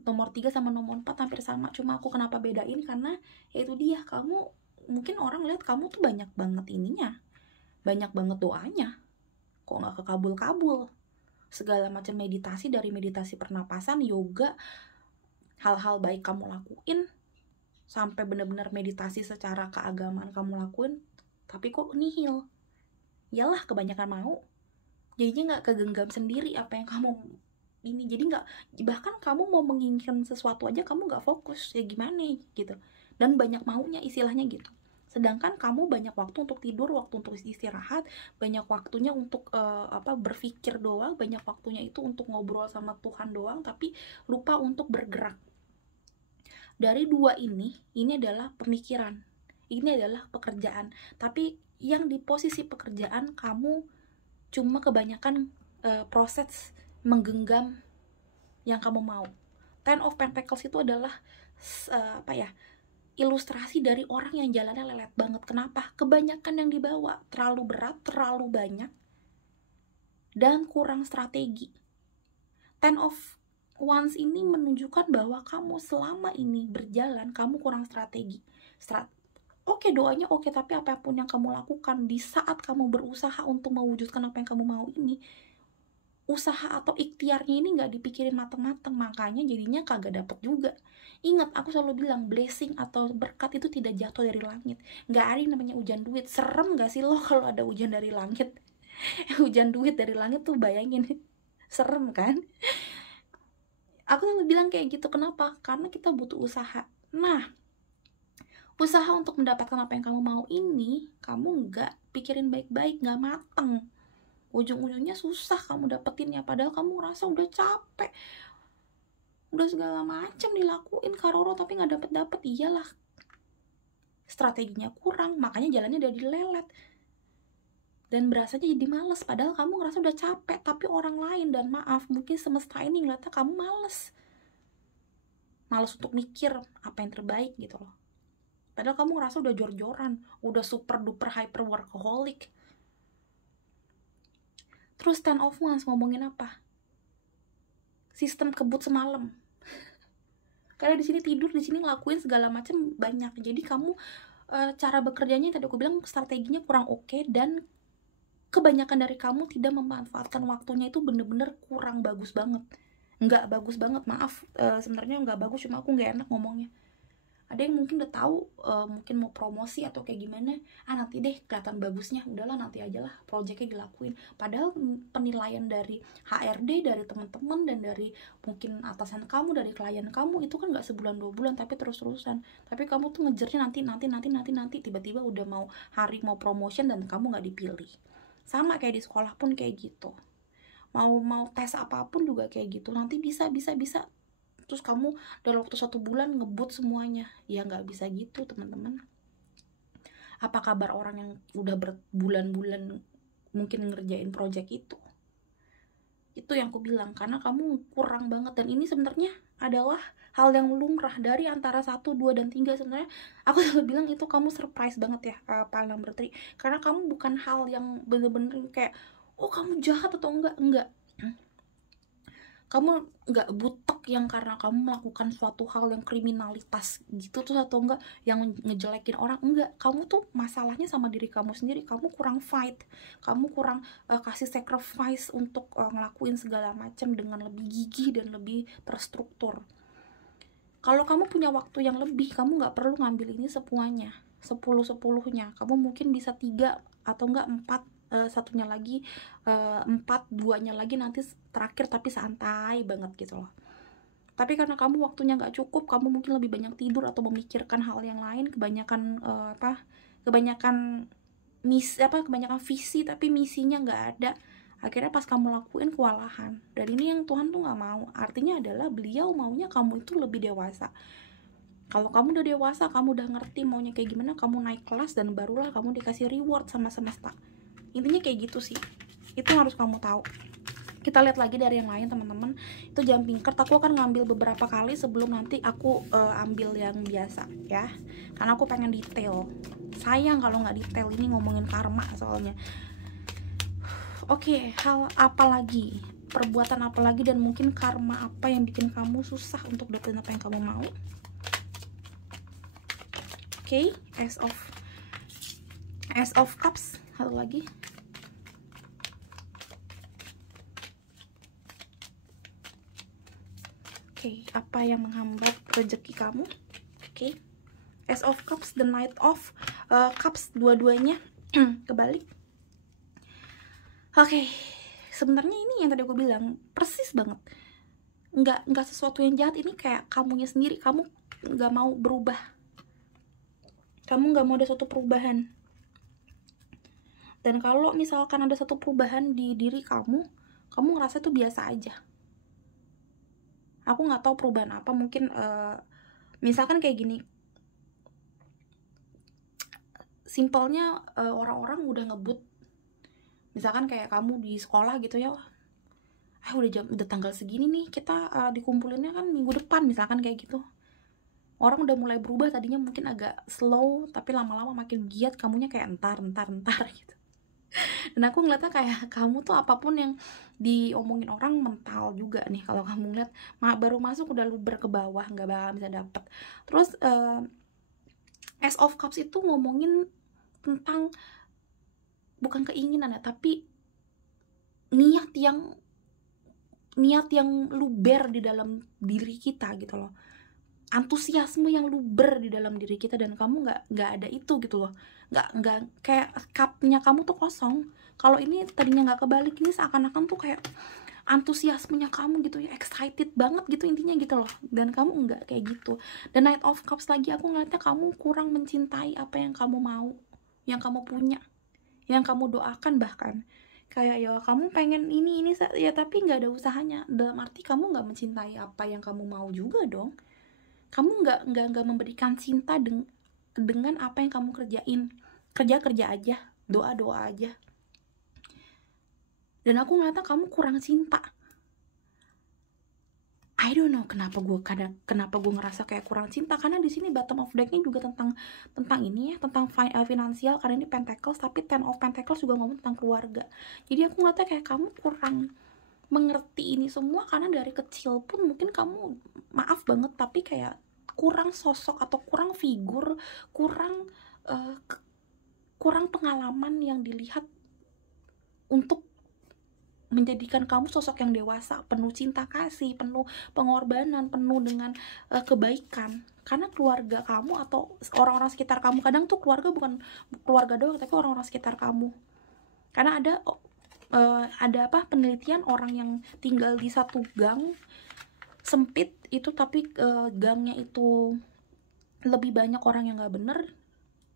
Nomor 3 sama nomor 4 hampir sama, cuma aku kenapa bedain karena ya itu dia, kamu mungkin orang lihat kamu tuh banyak banget ininya, banyak banget doanya, kok nggak kekabul-kabul. Segala macam meditasi, dari meditasi pernapasan, yoga, hal-hal baik kamu lakuin, sampai benar-benar meditasi secara keagamaan kamu lakuin, tapi kok nihil. Yalah, kebanyakan mau, jadinya nggak kegenggam sendiri apa yang kamu ini. Jadi nggak, bahkan kamu mau menginginkan sesuatu aja kamu nggak fokus, ya gimana gitu. Dan banyak maunya, istilahnya gitu. Sedangkan kamu banyak waktu untuk tidur, waktu untuk istirahat, banyak waktunya untuk berpikir doang, banyak waktunya itu untuk ngobrol sama Tuhan doang, tapi lupa untuk bergerak. Dari dua ini adalah pemikiran, ini adalah pekerjaan. Tapi yang di posisi pekerjaan kamu cuma kebanyakan proses menggenggam yang kamu mau. 10 of Pentacles itu adalah ilustrasi dari orang yang jalannya lelet banget. Kenapa? Kebanyakan yang dibawa, terlalu berat, terlalu banyak, dan kurang strategi. 10 of Wands ini menunjukkan bahwa kamu selama ini berjalan, kamu kurang strategi. Oke, doanya oke, tapi apapun yang kamu lakukan di saat kamu berusaha untuk mewujudkan apa yang kamu mau ini, usaha atau ikhtiarnya ini nggak dipikirin mateng-mateng, makanya jadinya kagak dapet juga. Ingat, aku selalu bilang blessing atau berkat itu tidak jatuh dari langit. Nggak ada yang namanya hujan duit. Serem nggak sih lo kalau ada hujan dari langit? Hujan duit dari langit tuh, bayangin, serem kan? Aku selalu bilang kayak gitu. Kenapa? Karena kita butuh usaha. Nah, usaha untuk mendapatkan apa yang kamu mau ini, kamu nggak pikirin baik-baik, nggak mateng, ujung-ujungnya susah kamu dapetinnya. Padahal kamu ngerasa udah capek, udah segala macam dilakuin Karoro, tapi nggak dapet-dapet. Iyalah, strateginya kurang, makanya jalannya udah dilelet dan berasanya jadi males. Padahal kamu ngerasa udah capek, tapi orang lain, dan maaf, mungkin semesta ini ngeliatnya kamu males untuk mikir apa yang terbaik gitu loh. Padahal kamu ngerasa udah jor-joran, udah super duper hyper workaholic. Terus 10 of Wands ngomongin apa? Sistem kebut semalam. Karena di sini tidur, di sini ngelakuin segala macam banyak. Jadi kamu cara bekerjanya tadi aku bilang strateginya kurang oke, dan kebanyakan dari kamu tidak memanfaatkan waktunya itu bener-bener kurang bagus banget. Nggak bagus banget, maaf, sebenarnya nggak bagus, cuma aku nggak enak ngomongnya. Ada yang mungkin udah tahu, mungkin mau promosi atau kayak gimana, nanti deh kelihatan bagusnya, udahlah nanti aja lah projectnya dilakuin. Padahal penilaian dari HRD, dari teman-teman, dan dari mungkin atasan kamu, dari klien kamu, itu kan nggak sebulan 2 bulan, tapi terus-terusan. Tapi kamu tuh ngejarnya nanti, tiba-tiba udah mau hari mau promotion dan kamu nggak dipilih. Sama kayak di sekolah pun kayak gitu, mau tes apapun juga kayak gitu, nanti bisa, terus kamu dalam waktu 1 bulan ngebut semuanya. Ya nggak bisa gitu teman-teman. Apa kabar orang yang udah berbulan-bulan mungkin ngerjain project itu? Itu yang aku bilang, karena kamu kurang banget. Dan ini sebenarnya adalah hal yang lumrah dari antara 1, 2, dan 3. Sebenarnya aku selalu bilang itu kamu surprise banget ya, Pak Number 3. Karena kamu bukan hal yang bener-bener kayak, oh kamu jahat atau enggak. Kamu nggak butek yang karena kamu melakukan suatu hal yang kriminalitas gitu tuh, atau enggak yang ngejelekin orang, enggak. Kamu tuh masalahnya sama diri kamu sendiri. Kamu kurang fight, kamu kurang kasih sacrifice untuk ngelakuin segala macam dengan lebih gigih dan lebih terstruktur. Kalau kamu punya waktu yang lebih, kamu nggak perlu ngambil ini semuanya 10-10-nya. Kamu mungkin bisa 3 atau enggak 4, satunya lagi 4, 2-nya lagi nanti terakhir, tapi santai banget gitu loh. Tapi karena kamu waktunya nggak cukup, kamu mungkin lebih banyak tidur atau memikirkan hal yang lain, kebanyakan kebanyakan visi tapi misinya nggak ada. Akhirnya pas kamu lakuin kewalahan. Dan ini yang Tuhan tuh gak mau. Artinya adalah beliau maunya kamu itu lebih dewasa. Kalau kamu udah dewasa, kamu udah ngerti maunya kayak gimana, kamu naik kelas dan barulah kamu dikasih reward sama semesta. Intinya kayak gitu sih. Itu harus kamu tahu. Kita lihat lagi dari yang lain teman-teman. Itu jumping card aku akan ngambil beberapa kali sebelum nanti aku ambil yang biasa ya. Karena aku pengen detail. Sayang kalau nggak detail, ini ngomongin karma soalnya. Oke, hal apa lagi? Perbuatan apa lagi dan mungkin karma apa yang bikin kamu susah untuk dapetin apa yang kamu mau? Oke, Ace of Cups. Satu lagi. Oke, apa yang menghambat rezeki kamu? Oke, Ace of Cups, the Knight of Cups, dua-duanya kebalik. Oke, sebenarnya ini yang tadi aku bilang persis banget. Nggak sesuatu yang jahat, ini kayak kamunya sendiri. Kamu nggak mau berubah. Kamu nggak mau ada suatu perubahan. Dan kalau misalkan ada satu perubahan di diri kamu ngerasa itu biasa aja. Aku nggak tahu perubahan apa, mungkin misalkan kayak gini. Simpelnya orang-orang udah ngebut. Misalkan kayak kamu di sekolah gitu ya. Udah tanggal segini nih, kita dikumpulinnya kan minggu depan, misalkan kayak gitu. Orang udah mulai berubah, tadinya mungkin agak slow, tapi lama-lama makin giat, kamunya kayak entar gitu. Dan aku ngeliatnya kayak kamu tuh apapun yang diomongin orang mental juga nih. Kalau kamu ngeliat baru masuk udah luber ke bawah, nggak bakal bisa dapet. Terus Ace of Cups itu ngomongin tentang bukan keinginan ya, tapi niat yang luber di dalam diri kita gitu loh. Antusiasme yang luber di dalam diri kita, dan kamu nggak ada itu gitu loh. Nggak kayak cupnya kamu tuh kosong. Kalau ini tadinya nggak kebalik, ini seakan-akan tuh kayak antusiasmenya kamu gitu ya, excited banget gitu intinya gitu loh. Dan kamu nggak kayak gitu. Dan Knight of Cups lagi, aku ngeliatnya kamu kurang mencintai apa yang kamu mau, yang kamu punya, yang kamu doakan bahkan. Kayak ya kamu pengen ini ya, tapi nggak ada usahanya. Dalam arti kamu nggak mencintai apa yang kamu mau juga dong. Kamu nggak memberikan cinta dengan apa yang kamu kerjain. Kerja aja, doa aja. Dan aku ngeliatnya kamu kurang cinta. I don't know kenapa gue ngerasa kayak kurang cinta, karena di sini bottom of decknya juga tentang ini ya, tentang finansial, karena ini Pentacles, tapi Ten of Pentacles juga ngomong tentang keluarga. Jadi aku ngeliatnya kayak kamu kurang mengerti ini semua, karena dari kecil pun mungkin kamu, maaf banget, tapi kayak kurang sosok atau kurang figur, kurang pengalaman yang dilihat untuk menjadikan kamu sosok yang dewasa, penuh cinta kasih, penuh pengorbanan, penuh dengan kebaikan. Karena keluarga kamu atau orang-orang sekitar kamu, kadang tuh keluarga bukan keluarga doang, tapi orang-orang sekitar kamu. Karena ada penelitian orang yang tinggal di satu gang sempit itu, tapi gangnya itu lebih banyak orang yang nggak bener,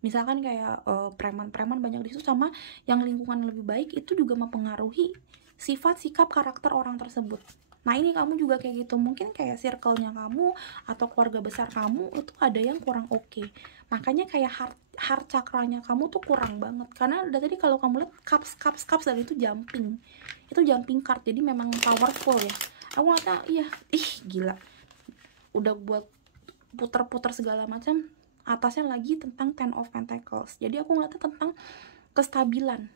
misalkan kayak preman-preman banyak di situ, sama yang lingkungan lebih baik, itu juga mempengaruhi sifat, sikap, karakter orang tersebut. Nah ini kamu juga kayak gitu, mungkin kayak circle-nya kamu atau keluarga besar kamu itu ada yang kurang oke. Makanya kayak heart chakranya kamu tuh kurang banget, karena udah tadi kalau kamu lihat cups dan itu jumping card, jadi memang powerful ya. Aku ngeliatnya gila, udah buat puter-puter segala macam, atasnya lagi tentang Ten of Pentacles. Jadi aku ngeliatnya tentang kestabilan.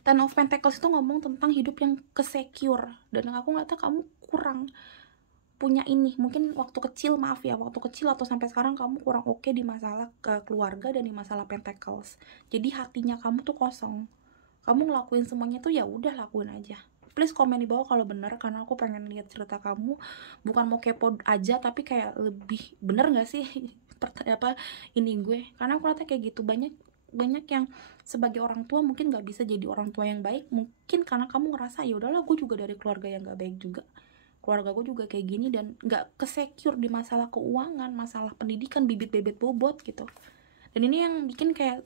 Ten of Pentacles itu ngomong tentang hidup yang kesecure, dan aku ngeliatnya kamu kurang punya ini. Mungkin waktu kecil atau sampai sekarang kamu kurang oke di masalah keluarga dan di masalah Pentacles. Jadi hatinya kamu tuh kosong. Kamu ngelakuin semuanya tuh ya udah, lakuin aja. Please komen di bawah kalau bener, karena aku pengen lihat cerita kamu, bukan mau kepo aja, tapi kayak lebih bener nggak sih ini gue. Karena aku lihatnya kayak gitu, banyak yang sebagai orang tua mungkin nggak bisa jadi orang tua yang baik, mungkin karena kamu ngerasa ya udahlah, gue juga dari keluarga yang nggak baik juga, keluarga gue juga kayak gini, dan nggak kesecure di masalah keuangan, masalah pendidikan, bibit-bibit bobot gitu. Dan ini yang bikin kayak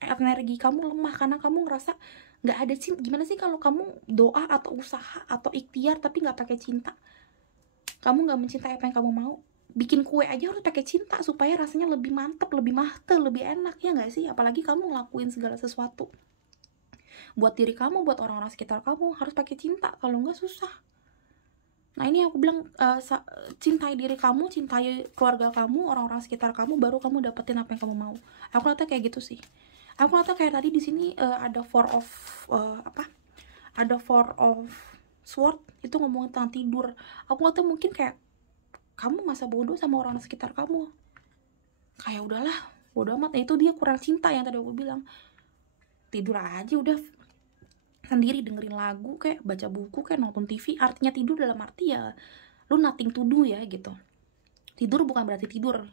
energi kamu lemah, karena kamu ngerasa Nggak ada cinta. Gimana sih kalau kamu doa atau usaha atau ikhtiar tapi nggak pakai cinta? Kamu nggak mencintai apa yang kamu mau. Bikin kue aja harus pakai cinta supaya rasanya lebih mantep, lebih mahte, lebih enak, ya nggak sih? Apalagi kamu ngelakuin segala sesuatu buat diri kamu, buat orang-orang sekitar kamu, harus pakai cinta. Kalau nggak susah. Nah ini aku bilang, cintai diri kamu, cintai keluarga kamu, orang-orang sekitar kamu, baru kamu dapetin apa yang kamu mau. Aku rasa kayak gitu sih. Aku rasa kayak tadi di sini ada ada four of sword, itu ngomongin tentang tidur. Aku nggak tahu, mungkin kayak kamu masa bodoh sama orang sekitar kamu, kayak udahlah bodoh amat. Itu dia kurang cinta yang tadi aku bilang. Tidur aja udah sendiri, dengerin lagu kayak baca buku kayak nonton TV. Artinya tidur dalam arti ya lu nothing to do ya gitu. Tidur bukan berarti tidur,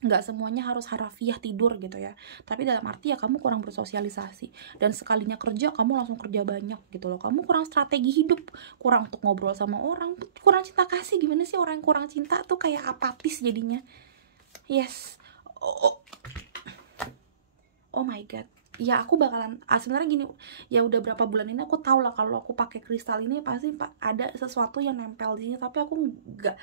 nggak semuanya harus harafiah tidur gitu ya, tapi dalam arti ya kamu kurang bersosialisasi, dan sekalinya kerja kamu langsung kerja banyak gitu loh. Kamu kurang strategi hidup, kurang untuk ngobrol sama orang, kurang cinta kasih. Gimana sih orang yang kurang cinta tuh kayak apatis jadinya. Yes. Oh my god. Ya aku bakalan sebenarnya gini, ya udah berapa bulan ini aku tahu lah kalau aku pakai kristal ini pasti ada sesuatu yang nempel di sini, tapi aku nggak.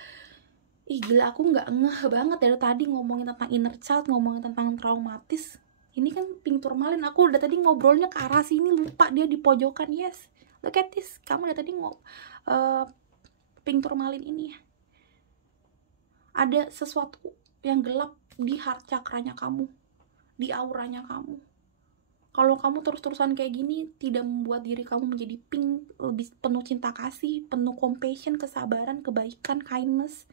Ih gila, aku nggak ngeh banget dari tadi ngomongin tentang inner child, ngomongin tentang traumatis. Ini kan pink tourmaline, aku udah tadi ngobrolnya ke arah sini, lupa dia di pojokan. Yes, look at this. Kamu udah tadi pink tourmaline ini ya. Ada sesuatu yang gelap di heart chakranya kamu, di auranya kamu. Kalau kamu terus-terusan kayak gini, tidak membuat diri kamu menjadi pink, lebih penuh cinta kasih, penuh compassion, kesabaran, kebaikan, kindness.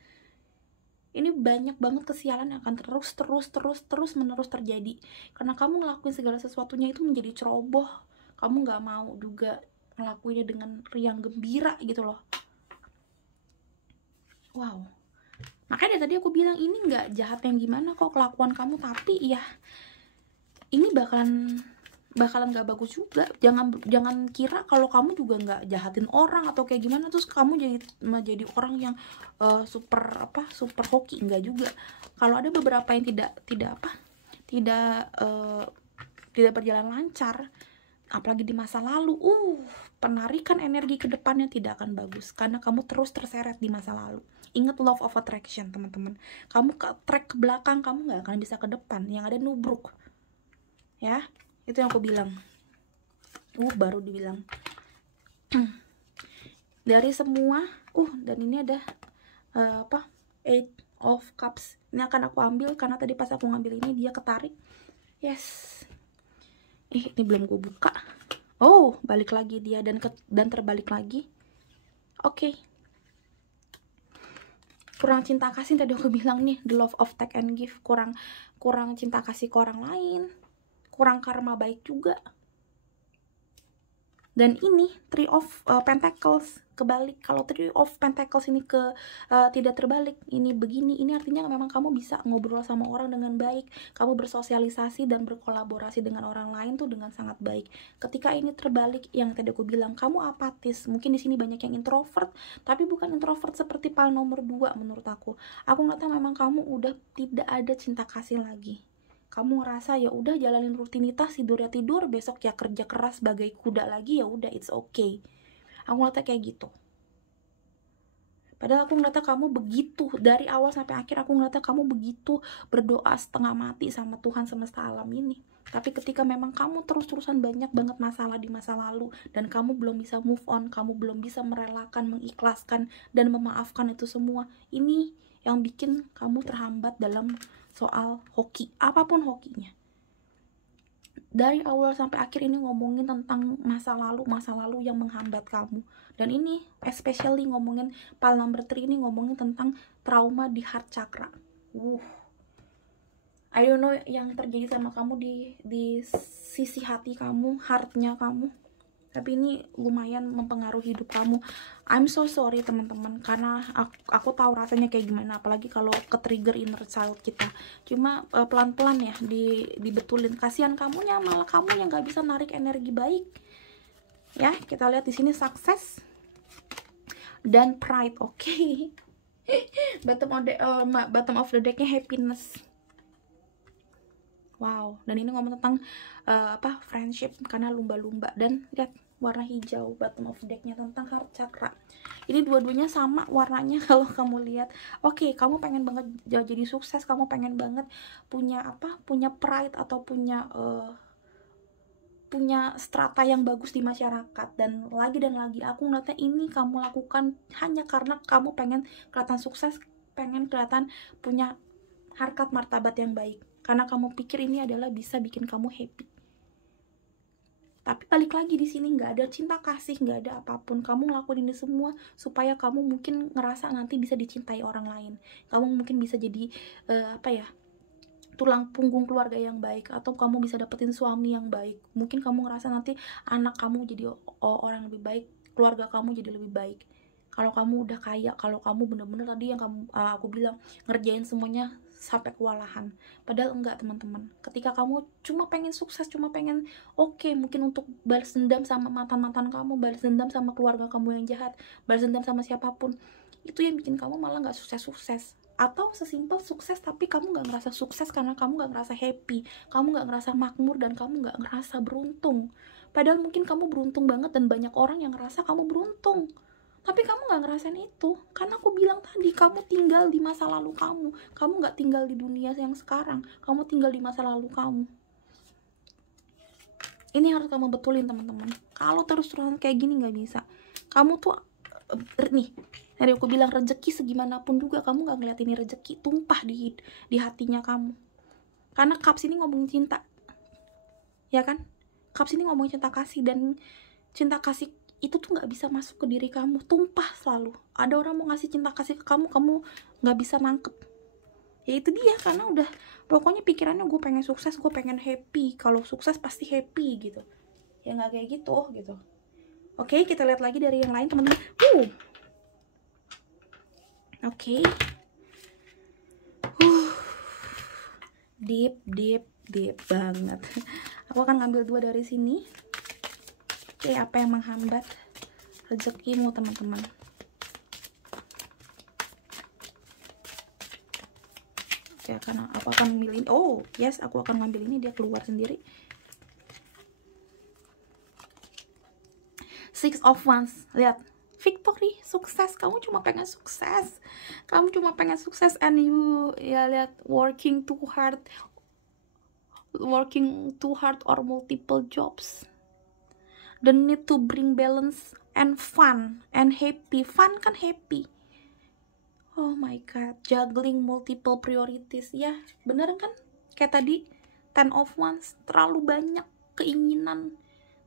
Ini banyak banget kesialan yang akan terus menerus terjadi karena kamu ngelakuin segala sesuatunya itu menjadi ceroboh. Kamu nggak mau juga ngelakuinnya dengan riang gembira gitu loh. Wow, makanya tadi aku bilang ini nggak jahat yang gimana kok kelakuan kamu, tapi ya ini bakalan nggak bagus juga. Jangan kira kalau kamu juga nggak jahatin orang atau kayak gimana terus kamu jadi orang yang super hoki. Nggak juga. Kalau ada beberapa yang tidak berjalan lancar, apalagi di masa lalu, penarikan energi ke depannya tidak akan bagus karena kamu terus terseret di masa lalu. Ingat law of attraction teman-teman, kamu ke track ke belakang, kamu nggak akan bisa ke depan, yang ada nubruk ya. Itu yang aku bilang. Baru dibilang. Dari semua, dan ini ada Eight of Cups. Ini akan aku ambil karena tadi pas aku ngambil ini dia ketarik. Yes. Ini belum gue buka. Balik lagi dia dan terbalik lagi. Oke. Kurang cinta kasih tadi aku bilang nih, the love of take and give. Kurang cinta kasih ke orang lain. Kurang karma baik juga. Dan ini Three of Pentacles kebalik. Kalau Three of Pentacles ini tidak terbalik, ini begini, ini artinya memang kamu bisa ngobrol sama orang dengan baik, kamu bersosialisasi dan berkolaborasi dengan orang lain tuh dengan sangat baik. Ketika ini terbalik, yang tadi aku bilang, kamu apatis. Mungkin di sini banyak yang introvert, tapi bukan introvert seperti pal nomor 2 menurut aku. Aku ngeliatnya memang kamu udah tidak ada cinta kasih lagi. Kamu ngerasa ya udah jalanin rutinitas, tidur ya tidur, besok ya kerja keras sebagai kuda lagi, ya udah it's okay. Aku ngeliatnya kayak gitu. Padahal aku ngeliatnya kamu begitu dari awal sampai akhir, aku ngeliatnya kamu begitu berdoa setengah mati sama Tuhan semesta alam ini. Tapi ketika memang kamu terus-terusan banyak banget masalah di masa lalu dan kamu belum bisa move on, kamu belum bisa merelakan, mengikhlaskan dan memaafkan itu semua, ini yang bikin kamu terhambat dalam soal hoki, apapun hokinya. Dari awal sampai akhir ini ngomongin tentang masa lalu yang menghambat kamu. Dan ini especially ngomongin pal number 3 ini ngomongin tentang trauma di heart chakra. I don't know yang terjadi sama kamu di sisi hati kamu, heartnya kamu. Tapi ini lumayan mempengaruhi hidup kamu. I'm so sorry teman-teman, karena aku tahu rasanya kayak gimana, apalagi kalau ke trigger inner child kita. Cuma pelan-pelan ya dibetulin. Kasihan kamunya, malah kamu yang nggak bisa narik energi baik. Ya, kita lihat di sini sukses dan pride. Oke. Bottom of the decknya happiness. Wow, dan ini ngomong tentang friendship karena lumba-lumba. Dan lihat warna hijau bottom of decknya tentang heart chakra. Ini dua-duanya sama warnanya kalau kamu lihat. Oke, kamu pengen banget jadi sukses, kamu pengen banget punya punya pride atau punya strata yang bagus di masyarakat. Dan lagi aku ngeliatnya ini kamu lakukan hanya karena kamu pengen kelihatan sukses, pengen kelihatan punya harkat martabat yang baik, karena kamu pikir ini adalah bisa bikin kamu happy. Tapi balik lagi di sini nggak ada cinta kasih, nggak ada apapun. Kamu ngelakuin ini semua supaya kamu mungkin ngerasa nanti bisa dicintai orang lain. Kamu mungkin bisa jadi tulang punggung keluarga yang baik, atau kamu bisa dapetin suami yang baik. Mungkin kamu ngerasa nanti anak kamu jadi orang lebih baik, keluarga kamu jadi lebih baik. Kalau kamu udah kaya, kalau kamu bener-bener tadi yang aku bilang ngerjain semuanya sampai kewalahan. Padahal enggak, teman-teman. Ketika kamu cuma pengen sukses, cuma pengen mungkin untuk balas dendam sama mantan-mantan kamu, balas dendam sama keluarga kamu yang jahat, balas dendam sama siapapun, itu yang bikin kamu malah nggak sukses-sukses. Atau sesimpel sukses tapi kamu nggak ngerasa sukses karena kamu nggak ngerasa happy, kamu nggak ngerasa makmur, dan kamu nggak ngerasa beruntung. Padahal mungkin kamu beruntung banget dan banyak orang yang ngerasa kamu beruntung, tapi kamu nggak ngerasain itu. Karena aku bilang tadi, kamu tinggal di masa lalu kamu nggak tinggal di dunia yang sekarang, kamu tinggal di masa lalu kamu. Ini harus kamu betulin, teman-teman. Kalau terus-terusan kayak gini nggak bisa. Kamu tuh nih, tadi aku bilang rezeki segimanapun juga kamu nggak ngeliat ini rezeki tumpah di hatinya kamu. Karena Cups ini ngomongin cinta, ya kan? Cups ini ngomongin cinta kasih, dan cinta kasih itu tuh nggak bisa masuk ke diri kamu, tumpah selalu. Ada orang mau ngasih cinta kasih ke kamu nggak bisa nangkep. Ya itu dia, karena udah pokoknya pikirannya gue pengen sukses, gue pengen happy, kalau sukses pasti happy gitu. Ya nggak kayak gitu. Oke, kita lihat lagi dari yang lain, teman-teman. Oke. Deep banget. Aku akan ngambil 2 dari sini. Oke, apa yang menghambat rezekimu, teman-teman? Oke, aku akan ngambil ini. Aku akan ngambil ini, dia keluar sendiri. Six of Wands. Lihat, victory, sukses. Kamu cuma pengen sukses. And you, ya lihat, working too hard or multiple jobs. The need to bring balance and fun and happy. Fun kan happy. Oh my god, juggling multiple priorities. Ya, bener kan? Kayak tadi, 10 of Wands, terlalu banyak keinginan,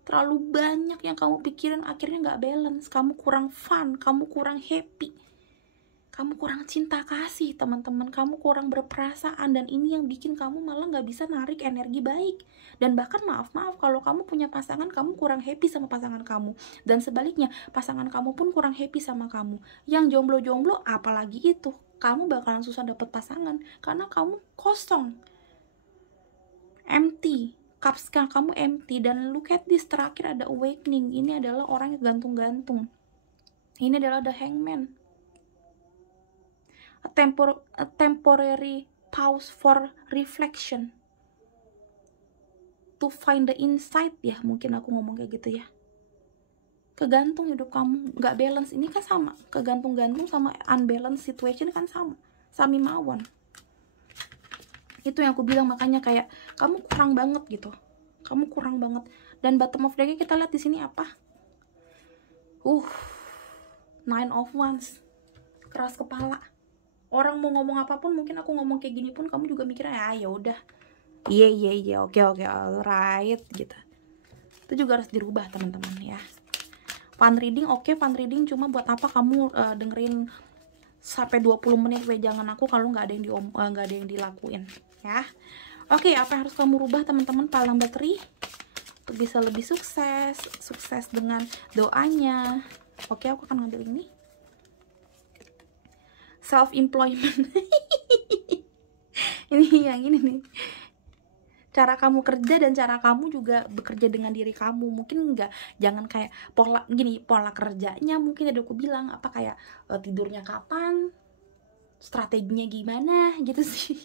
terlalu banyak yang kamu pikirin, akhirnya nggak balance. Kamu kurang fun, kamu kurang happy, kamu kurang cinta kasih, teman-teman. Kamu kurang berperasaan, dan ini yang bikin kamu malah nggak bisa narik energi baik. Dan bahkan maaf, kalau kamu punya pasangan, kamu kurang happy sama pasangan kamu, dan sebaliknya pasangan kamu pun kurang happy sama kamu. Yang jomblo apalagi itu, kamu bakalan susah dapet pasangan karena kamu kosong, empty. Cups kamu empty. Dan look at this, terakhir ada awakening. Ini adalah orang yang gantung-gantung. Ini adalah the Hangman. A temporary pause for reflection, to find the insight. Ya mungkin aku ngomong kayak gitu ya. Kegantung hidup kamu, nggak balance. Ini kan sama, kegantung-gantung sama unbalance situation kan sama, sami mawon. Itu yang aku bilang, makanya kayak kamu kurang banget gitu, kamu kurang banget. Dan bottom of deck kita lihat di sini apa? 9 of Wands, keras kepala. Orang mau ngomong apapun, mungkin aku ngomong kayak gini pun kamu juga mikirnya ya udah, iya, oke, alright gitu. Itu juga harus dirubah, teman-teman ya. Fun reading, fun reading, cuma buat apa kamu dengerin sampai 20 menit wejangan aku kalau nggak ada yang dilakuin ya. Oke, apa yang harus kamu rubah, teman-teman? Pile number 3 untuk bisa lebih sukses dengan doanya. Oke, aku akan ngambil ini. Self employment. ini nih, cara kamu kerja dan cara kamu juga bekerja dengan diri kamu. Mungkin jangan kayak pola kerjanya mungkin ada aku bilang kayak tidurnya kapan, strateginya gimana gitu sih.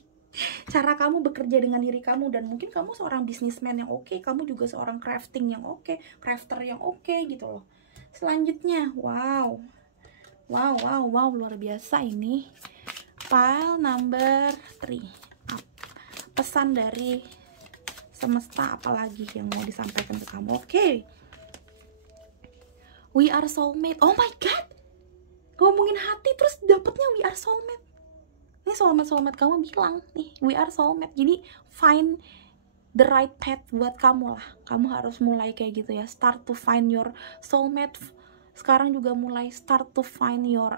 cara kamu bekerja dengan diri kamu. Dan mungkin kamu seorang businessman yang oke, kamu juga seorang crafting yang oke, crafter yang oke gitu loh. Selanjutnya, wow, luar biasa ini. File number 3, pesan dari semesta, apalagi yang mau disampaikan ke kamu. Oke. We are soulmate. Oh my god, ngomongin hati terus dapetnya we are soulmate. Ini soulmate kamu bilang nih, we are soulmate. Jadi find the right path buat kamu lah. Kamu harus mulai kayak gitu ya, start to find your soulmate. Sekarang juga mulai start to find your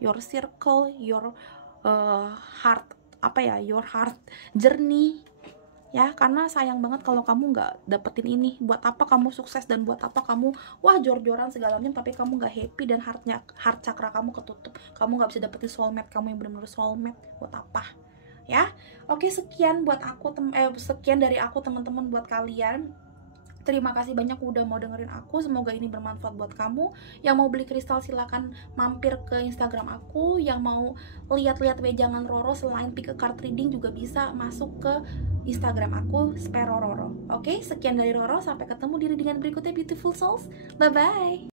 your circle, your heart your heart journey ya. Karena sayang banget kalau kamu nggak dapetin ini. Buat apa kamu sukses dan buat apa kamu jor-joran segalanya tapi kamu nggak happy dan heart chakra kamu ketutup, kamu nggak bisa dapetin soulmate kamu yang benar-benar soulmate. Buat apa ya? Oke, sekian buat aku sekian dari aku teman-teman buat kalian. Terima kasih banyak udah mau dengerin aku. Semoga ini bermanfaat buat kamu. Yang mau beli kristal silahkan mampir ke Instagram aku. Yang mau lihat-lihat wejangan Roro selain pick a card reading juga bisa masuk ke Instagram aku, Sparrow Roro. Oke, sekian dari Roro. Sampai ketemu di readingan berikutnya, beautiful souls. Bye-bye.